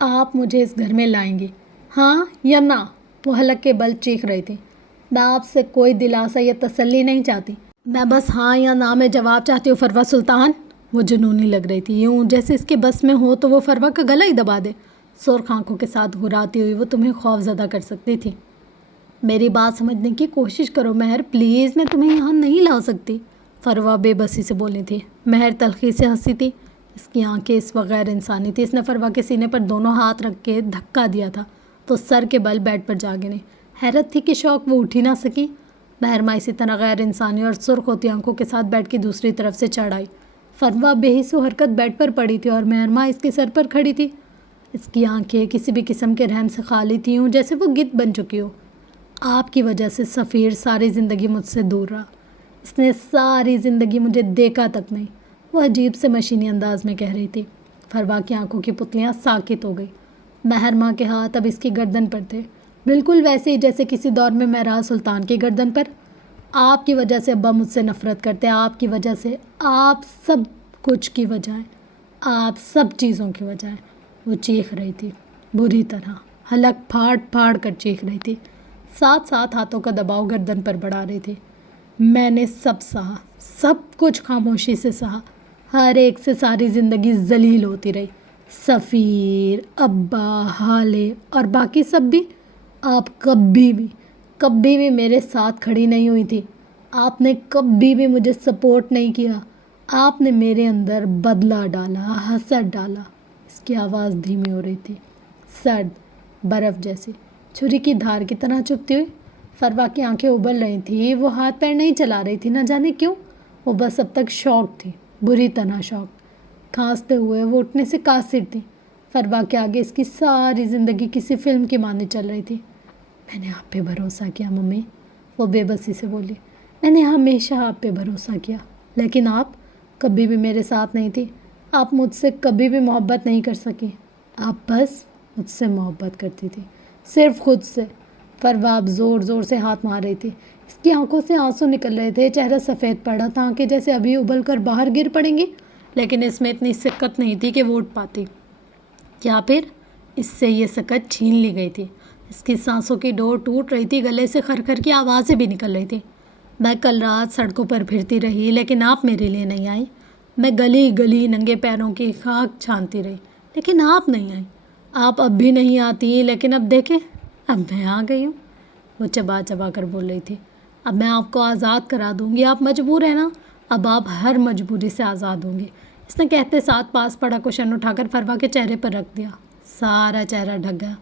آپ مجھے اس گھر میں لائیں گی، ہاں یا نہ؟ وہ حلق کے بل چیخ رہی تھی۔ میں آپ سے کوئی دلاسا یا تسلی نہیں چاہتی، میں بس ہاں یا نہ میں جواب چاہتی ہوں فروہ سلطان۔ وہ جنونی لگ رہی تھی، یوں جیسے اس کے بس میں ہو تو وہ فروا کا گلا ہی دبا دے۔ سرخ آنکھوں کے ساتھ گھراتی ہوئی وہ تمہیں خوف زدہ کر سکتی تھی۔ میری بات سمجھنے کی کوشش کرو مہر، پلیز، میں تمہیں یہاں نہیں لا سکتی، فروا بے بسی سے بولی تھی۔ مہر تلخی سے ہنسی تھی، اس کی آنکھیں اس وقت غیر انسانی تھی۔ اس نے فروا کے سینے پر دونوں ہاتھ رکھ کے دھکا دیا تھا تو سر کے بل بیڈ پر جا گرے۔ حیرت تھی کہ شوق وہ اٹھ ہی نہ سکی۔ مہرما اسی طرح غیر انسانی اور سرخ ہوتی آنکھوں کے ساتھ بیڈ کی دوسری طرف سے چڑھ آئی۔ فروا بے حس و حرکت بیڈ پر پڑی تھی اور مہرما اس کے سر پر کھڑی تھی۔ اس کی آنکھیں کسی بھی قسم کے رحم سے خالی تھیں، جیسے وہ گدھ بن چکی ہو۔ آپ کی وجہ سے سفیر ساری زندگی مجھ سے دور رہا، اس نے ساری زندگی مجھے دیکھا تک نہیں، وہ عجیب سے مشینی انداز میں کہہ رہی تھی۔ فروا کی آنکھوں کی پتلیاں ساکت ہو گئی۔ مہرما کے ہاتھ اب اس کی گردن پر تھے، بالکل ویسے ہی جیسے کسی دور میں مہراج سلطان کی گردن پر۔ آپ کی وجہ سے ابا مجھ سے نفرت کرتے، آپ کی وجہ سے، آپ سب کچھ کی وجہ ہے، آپ سب چیزوں کی وجہ ہے۔ وہ چیخ رہی تھی، بری طرح حلق پھاڑ پھاڑ کر چیخ رہی تھی، ساتھ ساتھ ہاتھوں کا دباؤ گردن پر بڑھا رہی تھی۔ میں نے سب سہا، سب کچھ خاموشی سے سہا، ہر ایک سے ساری زندگی ذلیل ہوتی رہی، سفیر، ابا، حالے اور باقی سب بھی۔ آپ کبھی بھی میرے ساتھ کھڑی نہیں ہوئی تھی، آپ نے کبھی بھی مجھے سپورٹ نہیں کیا، آپ نے میرے اندر بدلہ ڈالا، حسد ڈالا۔ اس کی آواز دھیمی ہو رہی تھی، سرد، برف جیسی، چھری کی دھار کی طرح چبھتی ہوئی۔ فروا کی آنکھیں ابل رہی تھیں، وہ ہاتھ پیر نہیں چلا رہی تھی، نہ جانے کیوں، وہ بس اب تک شوق تھی، بری طرح شوق۔ کھانستے ہوئے وہ اٹھنے سے قاصر تھی۔ فروا کے آگے اس کی ساری زندگی کسی فلم کی مانند چل رہی تھی۔ میں نے آپ پہ بھروسہ کیا ممی، وہ بے بسی سے بولی، میں نے ہمیشہ آپ پہ بھروسہ کیا، لیکن آپ کبھی بھی میرے ساتھ نہیں تھی، آپ مجھ سے کبھی بھی محبت نہیں کر سکی، آپ بس مجھ سے محبت کرتی تھی، صرف خود سے۔ فروا اب زور زور سے ہاتھ مار رہی تھی، اس کی آنکھوں سے آنسو نکل رہے تھے، چہرہ سفید پڑا تھا، آنکھیں جیسے ابھی ابل کر باہر گر پڑیں گی، لیکن اس میں اتنی سکت نہیں تھی کہ وہ اٹھ پاتی، یا پھر اس سے یہ سکت چھین لی گئی تھی۔ اس کی سانسوں کی ڈور ٹوٹ رہی تھی، گلے سے کھر کی آوازیں بھی نکل رہی تھیں۔ میں کل رات سڑکوں پر پھرتی رہی، لیکن آپ میرے لیے نہیں آئی، میں گلی گلی ننگے پیروں کی خاک چھانتی رہی، لیکن آپ نہیں آئی، آپ اب بھی نہیں آتی، لیکن اب دیکھیں، اب میں آ گئی ہوں، وہ چبا چبا کر بول رہی تھی۔ اب میں آپ کو آزاد کرا دوں گی، آپ مجبور ہیں نا، اب آپ ہر مجبوری سے آزاد ہوں گی، اس نے کہتے ساتھ پاس پڑا کوشن اٹھا کر فروا کے چہرے پر رکھ دیا۔ سارا چہرہ ڈھک گیا۔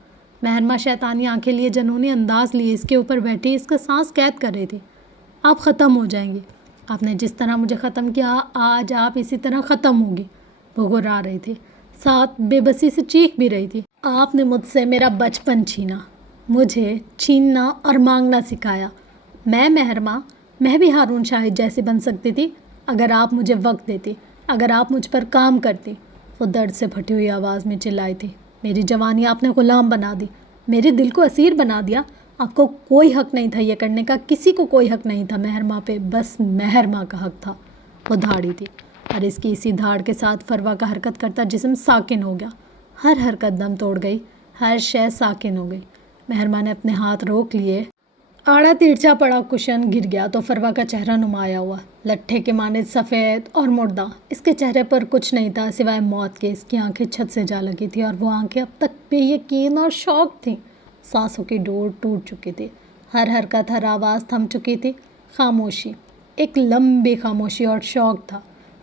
مہرما شیطانی آنکھیں لیے جنونی انداز لیے اس کے اوپر بیٹھی، اس کا سانس قید کر رہی تھی۔ آپ ختم ہو جائیں گی، آپ نے جس طرح مجھے ختم کیا، آج آپ اسی طرح ختم ہوگی، وہ گھرا رہی تھی، ساتھ بے بسی سے چیخ بھی رہی تھی۔ آپ نے مجھ سے میرا بچپن چھینا، مجھے چھیننا اور مانگنا سکھایا۔ میں مہرما، میں بھی ہارون شاہد جیسی بن سکتی تھی اگر آپ مجھے وقت دیتی، اگر آپ مجھ پر کام کرتی، وہ درد سے پھٹی ہوئی آواز میں چلائی تھی۔ میری جوانی آپ نے غلام بنا دی، میرے دل کو اسیر بنا دیا، آپ کو کوئی حق نہیں تھا یہ کرنے کا، کسی کو کوئی حق نہیں تھا مہرما پہ، بس مہرما کا حق تھا۔ وہ دھاڑی تھی اور اس کی اسی دھاڑ کے ساتھ فروا کا حرکت کرتا جسم ساکن ہو گیا، ہر حرکت دم توڑ گئی، ہر شے ساکن ہو گئی۔ مہرما نے اپنے ہاتھ روک لیے، آڑا ترچا پڑا کشن گر گیا تو فروا کا چہرہ نمایاں ہوا، لٹھے کے مانند سفید اور مردہ، اس کے چہرے پر کچھ نہیں تھا سوائے موت کے۔ اس کی آنکھیں چھت سے جا لگی تھی اور وہ آنکھیں اب تک بے یقین اور شوق تھیں۔ سانسوں کی ڈور ٹوٹ چکی تھی، ہر حرکت، ہر آواز تھم چکی تھی، خاموشی، ایک لمبی خاموشی اور شوق تھا۔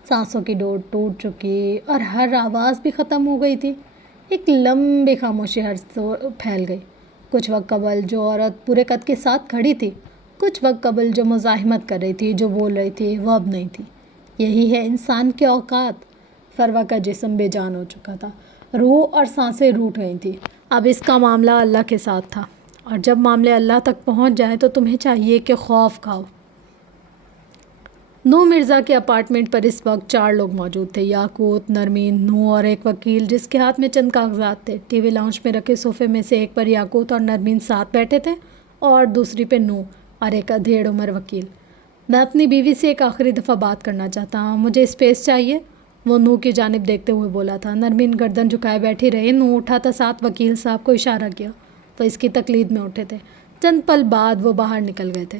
سانسوں کی ڈور ٹوٹ چکی اور ہر آواز بھی ختم ہو گئی تھی، ایک لمبی خاموشی ہر سو پھیل گئی۔ کچھ وقت قبل جو عورت پورے قد کے ساتھ کھڑی تھی، کچھ وقت قبل جو مزاحمت کر رہی تھی، جو بول رہی تھی، وہ اب نہیں تھی۔ یہی ہے انسان کے اوقات۔ فروا کا جسم بے جان ہو چکا تھا، روح اور سانسیں روٹھ گئی تھیں۔ اب اس کا معاملہ اللہ کے ساتھ تھا، اور جب معاملے اللہ تک پہنچ جائیں تو تمہیں چاہیے کہ خوف کھاؤ۔ نو مرزا کے اپارٹمنٹ پر اس وقت 4 لوگ موجود تھے، یاقوت، نرمین، نو اور ایک وکیل جس کے ہاتھ میں چند کاغذات تھے۔ ٹی وی لاؤنج میں رکھے صوفے میں سے ایک پر یاقوت اور نرمین ساتھ بیٹھے تھے اور دوسری پہ نو اور ایک ادھیڑ عمر وکیل۔ میں اپنی بیوی سے ایک آخری دفعہ بات کرنا چاہتا ہوں، مجھے اسپیس چاہیے، وہ نو کی جانب دیکھتے ہوئے بولا تھا۔ نرمین گردن جھکائے بیٹھی رہی، نو اٹھا تھا، ساتھ وکیل صاحب کو اشارہ کیا، وہ اس کی تقلید میں اٹھے تھے۔ چند پل بعد وہ باہر نکل گئے تھے۔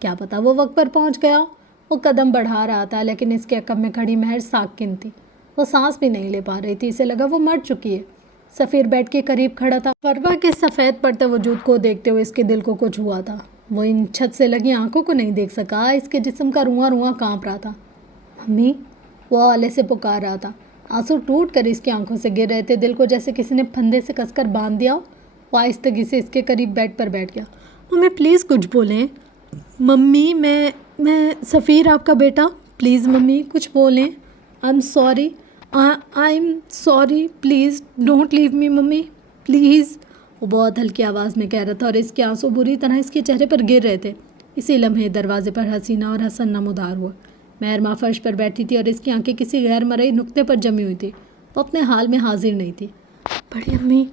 کیا پتا وہ وقت پر پہنچ گیا. وہ قدم بڑھا رہا تھا لیکن اس کے عقب میں کھڑی مہر ساکن تھی. وہ سانس بھی نہیں لے پا رہی تھی. اسے لگا وہ مر چکی ہے. سفیر بیڈ کے قریب کھڑا تھا. فروا کے سفید پڑتے وجود کو دیکھتے ہوئے اس کے دل کو کچھ ہوا تھا. وہ ان چھت سے لگی آنکھوں کو نہیں دیکھ سکا. اس کے جسم کا رواں رواں کانپ رہا تھا. ممی، وہ آلے سے پکار رہا تھا. آنسو ٹوٹ کر اس کی آنکھوں سے گر رہے تھے. دل کو جیسے کسی نے پھندے سے کس کر باندھ دیا. وہ آہستگی سے اس کے قریب بیڈ پر بیٹھ گیا. ممی پلیز کچھ بولیں. ممی میں سفیر آپ کا بیٹا. پلیز ممی کچھ بولیں. I am sorry please don't leave me mummy please. وہ بہت ہلکی آواز میں کہہ رہا تھا اور اس کے آنسو بری طرح اس کے چہرے پر گر رہے تھے. اسی لمحے دروازے پر حسینہ اور حسن نمودار ہوا. مہر ماں فرش پر بیٹھی تھی اور اس کی آنکھیں کسی غیر مرئی نقطے پر جمی ہوئی تھی. وہ اپنے حال میں حاضر نہیں تھی. بڑی امی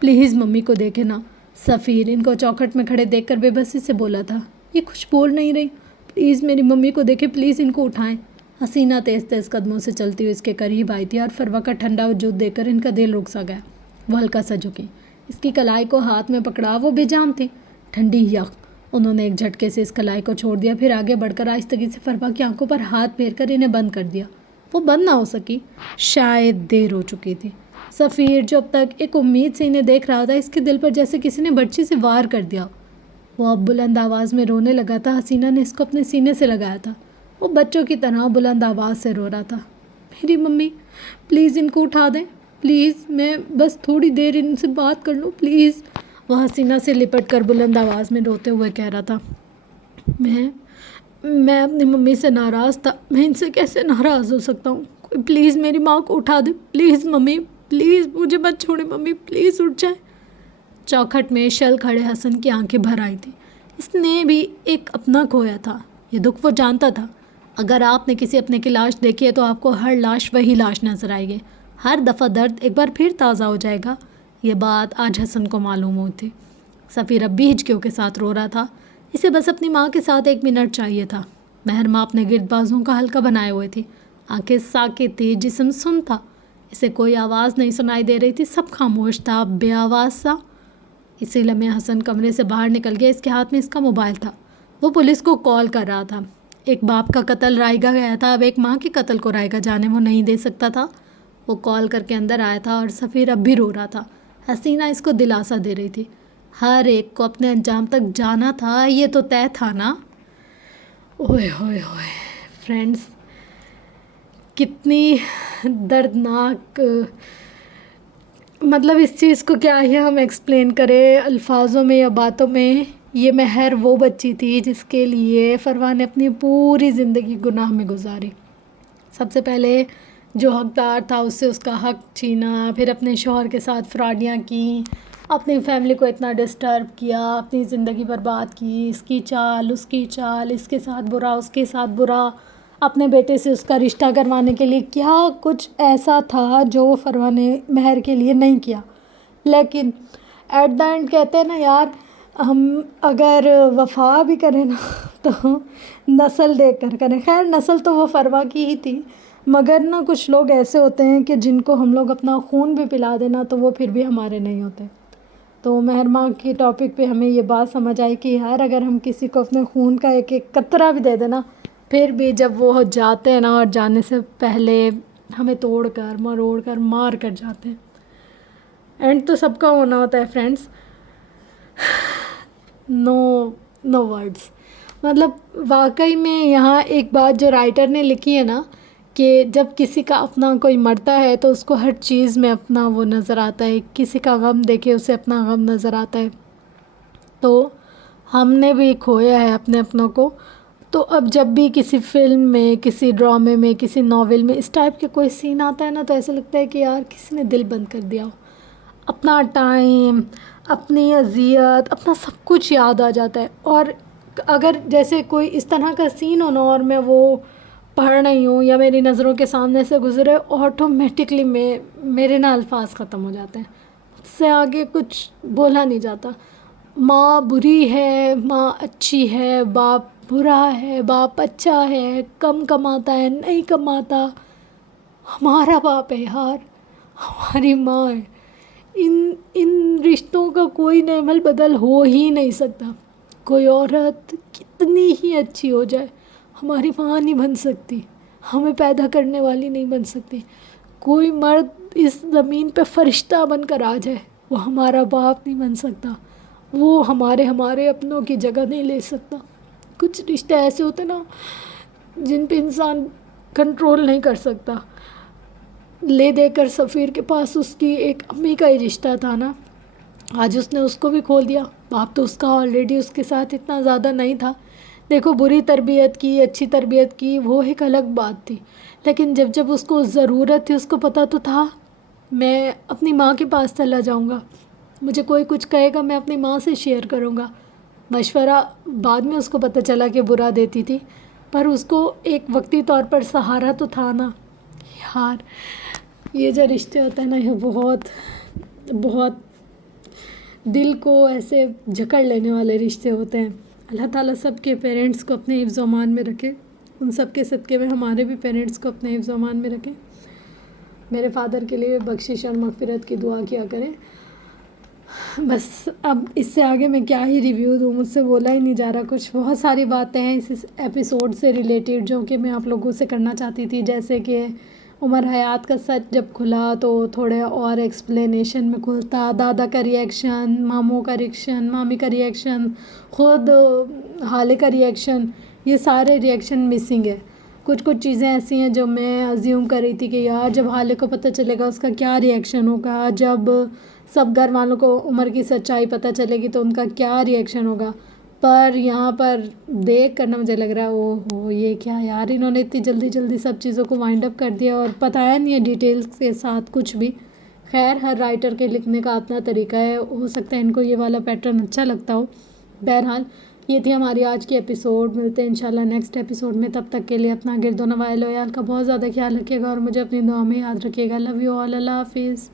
پلیز ممی کو دیکھے نا. سفیر ان کو چوکھٹ میں کھڑے دیکھ کر بے بسی سے بولا تھا. یہ کچھ بول نہیں رہی. پلیز میری ممی کو دیکھیں. پلیز ان کو اٹھائیں. حسینہ تیز تیز قدموں سے چلتی ہوئی اس کے قریب آئی تھی اور فروا کا ٹھنڈا وجود دیکھ کر ان کا دل رک سا گیا. وہ ہلکا سا جھکی. اس کی کلائی کو ہاتھ میں پکڑا. وہ بے جان تھی. ٹھنڈی یخ. انہوں نے ایک جھٹکے سے اس کلائی کو چھوڑ دیا. پھر آگے بڑھ کر آہستگی سے فروا کی آنکھوں پر ہاتھ پھیر کر انہیں بند کر دیا. وہ بند نہ ہو سکی. شاید دیر ہو چکی تھی. سفیر جو اب تک ایک امید سے انہیں دیکھ رہا تھا اس کے دل پر جیسے کسی نے برچی سے وار کر دیا. وہ اب بلند آواز میں رونے لگا تھا. حسینہ نے اس کو اپنے سینے سے لگایا تھا. وہ بچوں کی طرح بلند آواز سے رو رہا تھا. میری ممی پلیز ان کو اٹھا دیں. پلیز میں بس تھوڑی دیر ان سے بات کر لوں پلیز. وہ حسینہ سے لپٹ کر بلند آواز میں روتے ہوئے کہہ رہا تھا. میں اپنی ممی سے ناراض تھا. میں ان سے کیسے ناراض ہو سکتا ہوں. کوئی پلیز میری ماں کو اٹھا دے. پلیز ممی پلیز مجھے مت چھوڑے. ممی پلیز اٹھ جائے. چوکھٹ میں شل کھڑے حسن کی آنکھیں بھر آئی تھیں. اس نے بھی ایک اپنا کھویا تھا. یہ دکھ وہ جانتا تھا. اگر آپ نے کسی اپنے کی لاش دیکھی ہے تو آپ کو ہر لاش وہی لاش نظر آئے گی. ہر دفعہ درد ایک بار پھر تازہ ہو جائے گا. یہ بات آج حسن کو معلوم ہوئی تھی. سفیر اب بھی ہچکیوں کے ساتھ رو رہا تھا. اسے بس اپنی ماں کے ساتھ 1 منٹ چاہیے تھا. مہر ماں اپنے گرد بازوں کا حلقہ بنائے ہوئے تھی. آنکھیں ساکت تھی. جسم سن تھا. اسے کوئی آواز نہیں سنائی دے رہی تھی. سب خاموش تھا. بے آواز سا. اسی لمحے حسن کمرے سے باہر نکل گیا. اس کے ہاتھ میں اس کا موبائل تھا. وہ پولیس کو کال کر رہا تھا. ایک باپ کا قتل رائے گا گیا تھا. اب ایک ماں کے قتل کو رائے گا جانے وہ نہیں دے سکتا تھا. وہ کال کر کے اندر آیا تھا اور سفیر اب بھی رو رہا تھا. حسینہ اس کو دلاسا دے رہی تھی. ہر ایک کو اپنے انجام تک جانا تھا. یہ تو طے تھا نا. اوئے ہوئے ہوئے فرینڈز، کتنی دردناک، مطلب اس چیز کو کیا ہی ہم ایکسپلین کریں الفاظوں میں یا باتوں میں. یہ مہر وہ بچی تھی جس کے لیے فروا نے اپنی پوری زندگی گناہ میں گزاری. سب سے پہلے جو حقدار تھا اس سے اس کا حق چھینا. پھر اپنے شوہر کے ساتھ فراڈیاں کیں. اپنی فیملی کو اتنا ڈسٹرب کیا. اپنی زندگی برباد کی. اس کی چال اس کی چال. اس کے ساتھ برا اس کے ساتھ برا. اپنے بیٹے سے اس کا رشتہ کروانے کے لیے کیا کچھ ایسا تھا جو فروا نے مہر کے لیے نہیں کیا. لیکن ایٹ دا اینڈ کہتے ہیں نا یار، ہم اگر وفا بھی کریں نا تو نسل دیکھ کر کریں. خیر نسل تو وہ فروا کی ہی تھی، مگر نا کچھ لوگ ایسے ہوتے ہیں کہ جن کو ہم لوگ اپنا خون بھی پلا دینا تو وہ پھر بھی ہمارے نہیں ہوتے. تو مہر ماں کی ٹاپک پہ ہمیں یہ بات سمجھ آئی کہ یار اگر ہم کسی کو اپنے خون کا ایک ایک قطرہ بھی دے دینا، پھر بھی جب وہ جاتے ہیں نا اور جانے سے پہلے ہمیں توڑ کر مروڑ کر مار کر جاتے ہیں. اینڈ تو سب کا ہونا ہوتا ہے فرینڈس. نو ورڈز. مطلب واقعی میں یہاں ایک بات جو رائٹر نے لکھی ہے نا کہ جب کسی کا اپنا کوئی مرتا ہے تو اس کو ہر چیز میں اپنا وہ نظر آتا ہے. کسی کا غم دیکھے اسے اپنا غم نظر آتا ہے. تو ہم نے بھی کھویا ہے اپنے اپنوں کو. تو اب جب بھی کسی فلم میں، کسی ڈرامے میں، کسی ناول میں اس ٹائپ کے کوئی سین آتا ہے نا تو ایسا لگتا ہے کہ یار کسی نے دل بند کر دیا ہو. اپنا ٹائم، اپنی اذیت، اپنا سب کچھ یاد آ جاتا ہے. اور اگر جیسے کوئی اس طرح کا سین ہو نا اور میں وہ پڑھ رہی ہوں یا میری نظروں کے سامنے سے گزرے، آٹومیٹکلی میرے نا الفاظ ختم ہو جاتے ہیں. اس سے آگے کچھ بولا نہیں جاتا. ماں بری ہے، ماں اچھی ہے، باپ برا ہے، باپ اچھا ہے، کم کماتا ہے، نہیں کماتا، ہمارا باپ ہے یار، ہماری ماں ہے. ان رشتوں کا کوئی نعمل بدل ہو ہی نہیں سکتا. کوئی عورت کتنی ہی اچھی ہو جائے ہماری ماں نہیں بن سکتی، ہمیں پیدا کرنے والی نہیں بن سکتی. کوئی مرد اس زمین پہ فرشتہ بن کر آ جائے وہ ہمارا باپ نہیں بن سکتا، وہ ہمارے اپنوں کی جگہ نہیں لے سکتا. کچھ رشتے ایسے ہوتے نا جن پہ انسان کنٹرول نہیں کر سکتا. لے دے کر سفیر کے پاس اس کی ایک امی کا ہی رشتہ تھا نا، آج اس نے اس کو بھی کھول دیا. باپ تو اس کا آلریڈی اس کے ساتھ اتنا زیادہ نہیں تھا. دیکھو بری تربیت کی اچھی تربیت کی وہ ایک الگ بات تھی، لیکن جب اس کو ضرورت تھی اس کو پتہ تو تھا میں اپنی ماں کے پاس چلا جاؤں گا، مجھے کوئی کچھ کہے گا میں اپنی ماں سے شیئر کروں گا. مشورہ بعد میں اس کو پتہ چلا کہ برا دیتی تھی، پر اس کو ایک وقتی طور پر سہارا تو تھا نا. یار یہ جو رشتے ہوتے ہیں نا یہ بہت بہت دل کو ایسے جکڑ لینے والے رشتے ہوتے ہیں. اللہ تعالیٰ سب کے پیرنٹس کو اپنے حفظ و امان میں رکھے، ان سب کے صدقے میں ہمارے بھی پیرنٹس کو اپنے حفظ و امان میں رکھے. میرے فادر کے لیے بخشش اور مغفرت کی دعا کیا کریں. بس اب اس سے آگے میں کیا ہی ریویو دوں، مجھ سے بولا ہی نہیں جا رہا کچھ. بہت ساری باتیں ہیں اس ایپیسوڈ سے ریلیٹڈ جو کہ میں آپ لوگوں سے کرنا چاہتی تھی، جیسے کہ عمر حیات کا سچ جب کھلا تو تھوڑے اور ایکسپلینیشن میں کھلتا، دادا کا ریئیکشن، ماموں کا ریئیکشن، مامی کا ریئیکشن، خود حالے کا ریئیکشن، یہ سارے ریئیکشن مسنگ ہے. کچھ چیزیں ایسی ہیں جو میں ازیوم کر رہی تھی کہ یار جب حالے کو پتہ چلے گا اس کا کیا ریئیکشن ہوگا، جب سب گھر والوں کو عمر کی سچائی پتہ چلے گی تو ان کا کیا ریئیکشن ہوگا. پر یہاں پر دیکھ کر نا مجھے لگ رہا ہے یہ کیا یار، انہوں نے اتنی جلدی سب چیزوں کو وائنڈ اپ کر دیا اور بتایا نہیں ہے ڈیٹیلز کے ساتھ کچھ بھی. خیر ہر رائٹر کے لکھنے کا اپنا طریقہ ہے، ہو سکتا ہے ان کو یہ والا پیٹرن اچھا لگتا ہو. بہرحال یہ تھی ہماری آج کی ایپیسوڈ. ملتے ہیں انشاءاللہ نیکسٹ ایپیسوڈ میں. تب تک کے لیے اپنا گرد و نواح عیال کا بہت زیادہ خیال رکھیے گا اور مجھے اپنی دعا میں یاد رکھیے گا. Love you all. اللہ حافظ.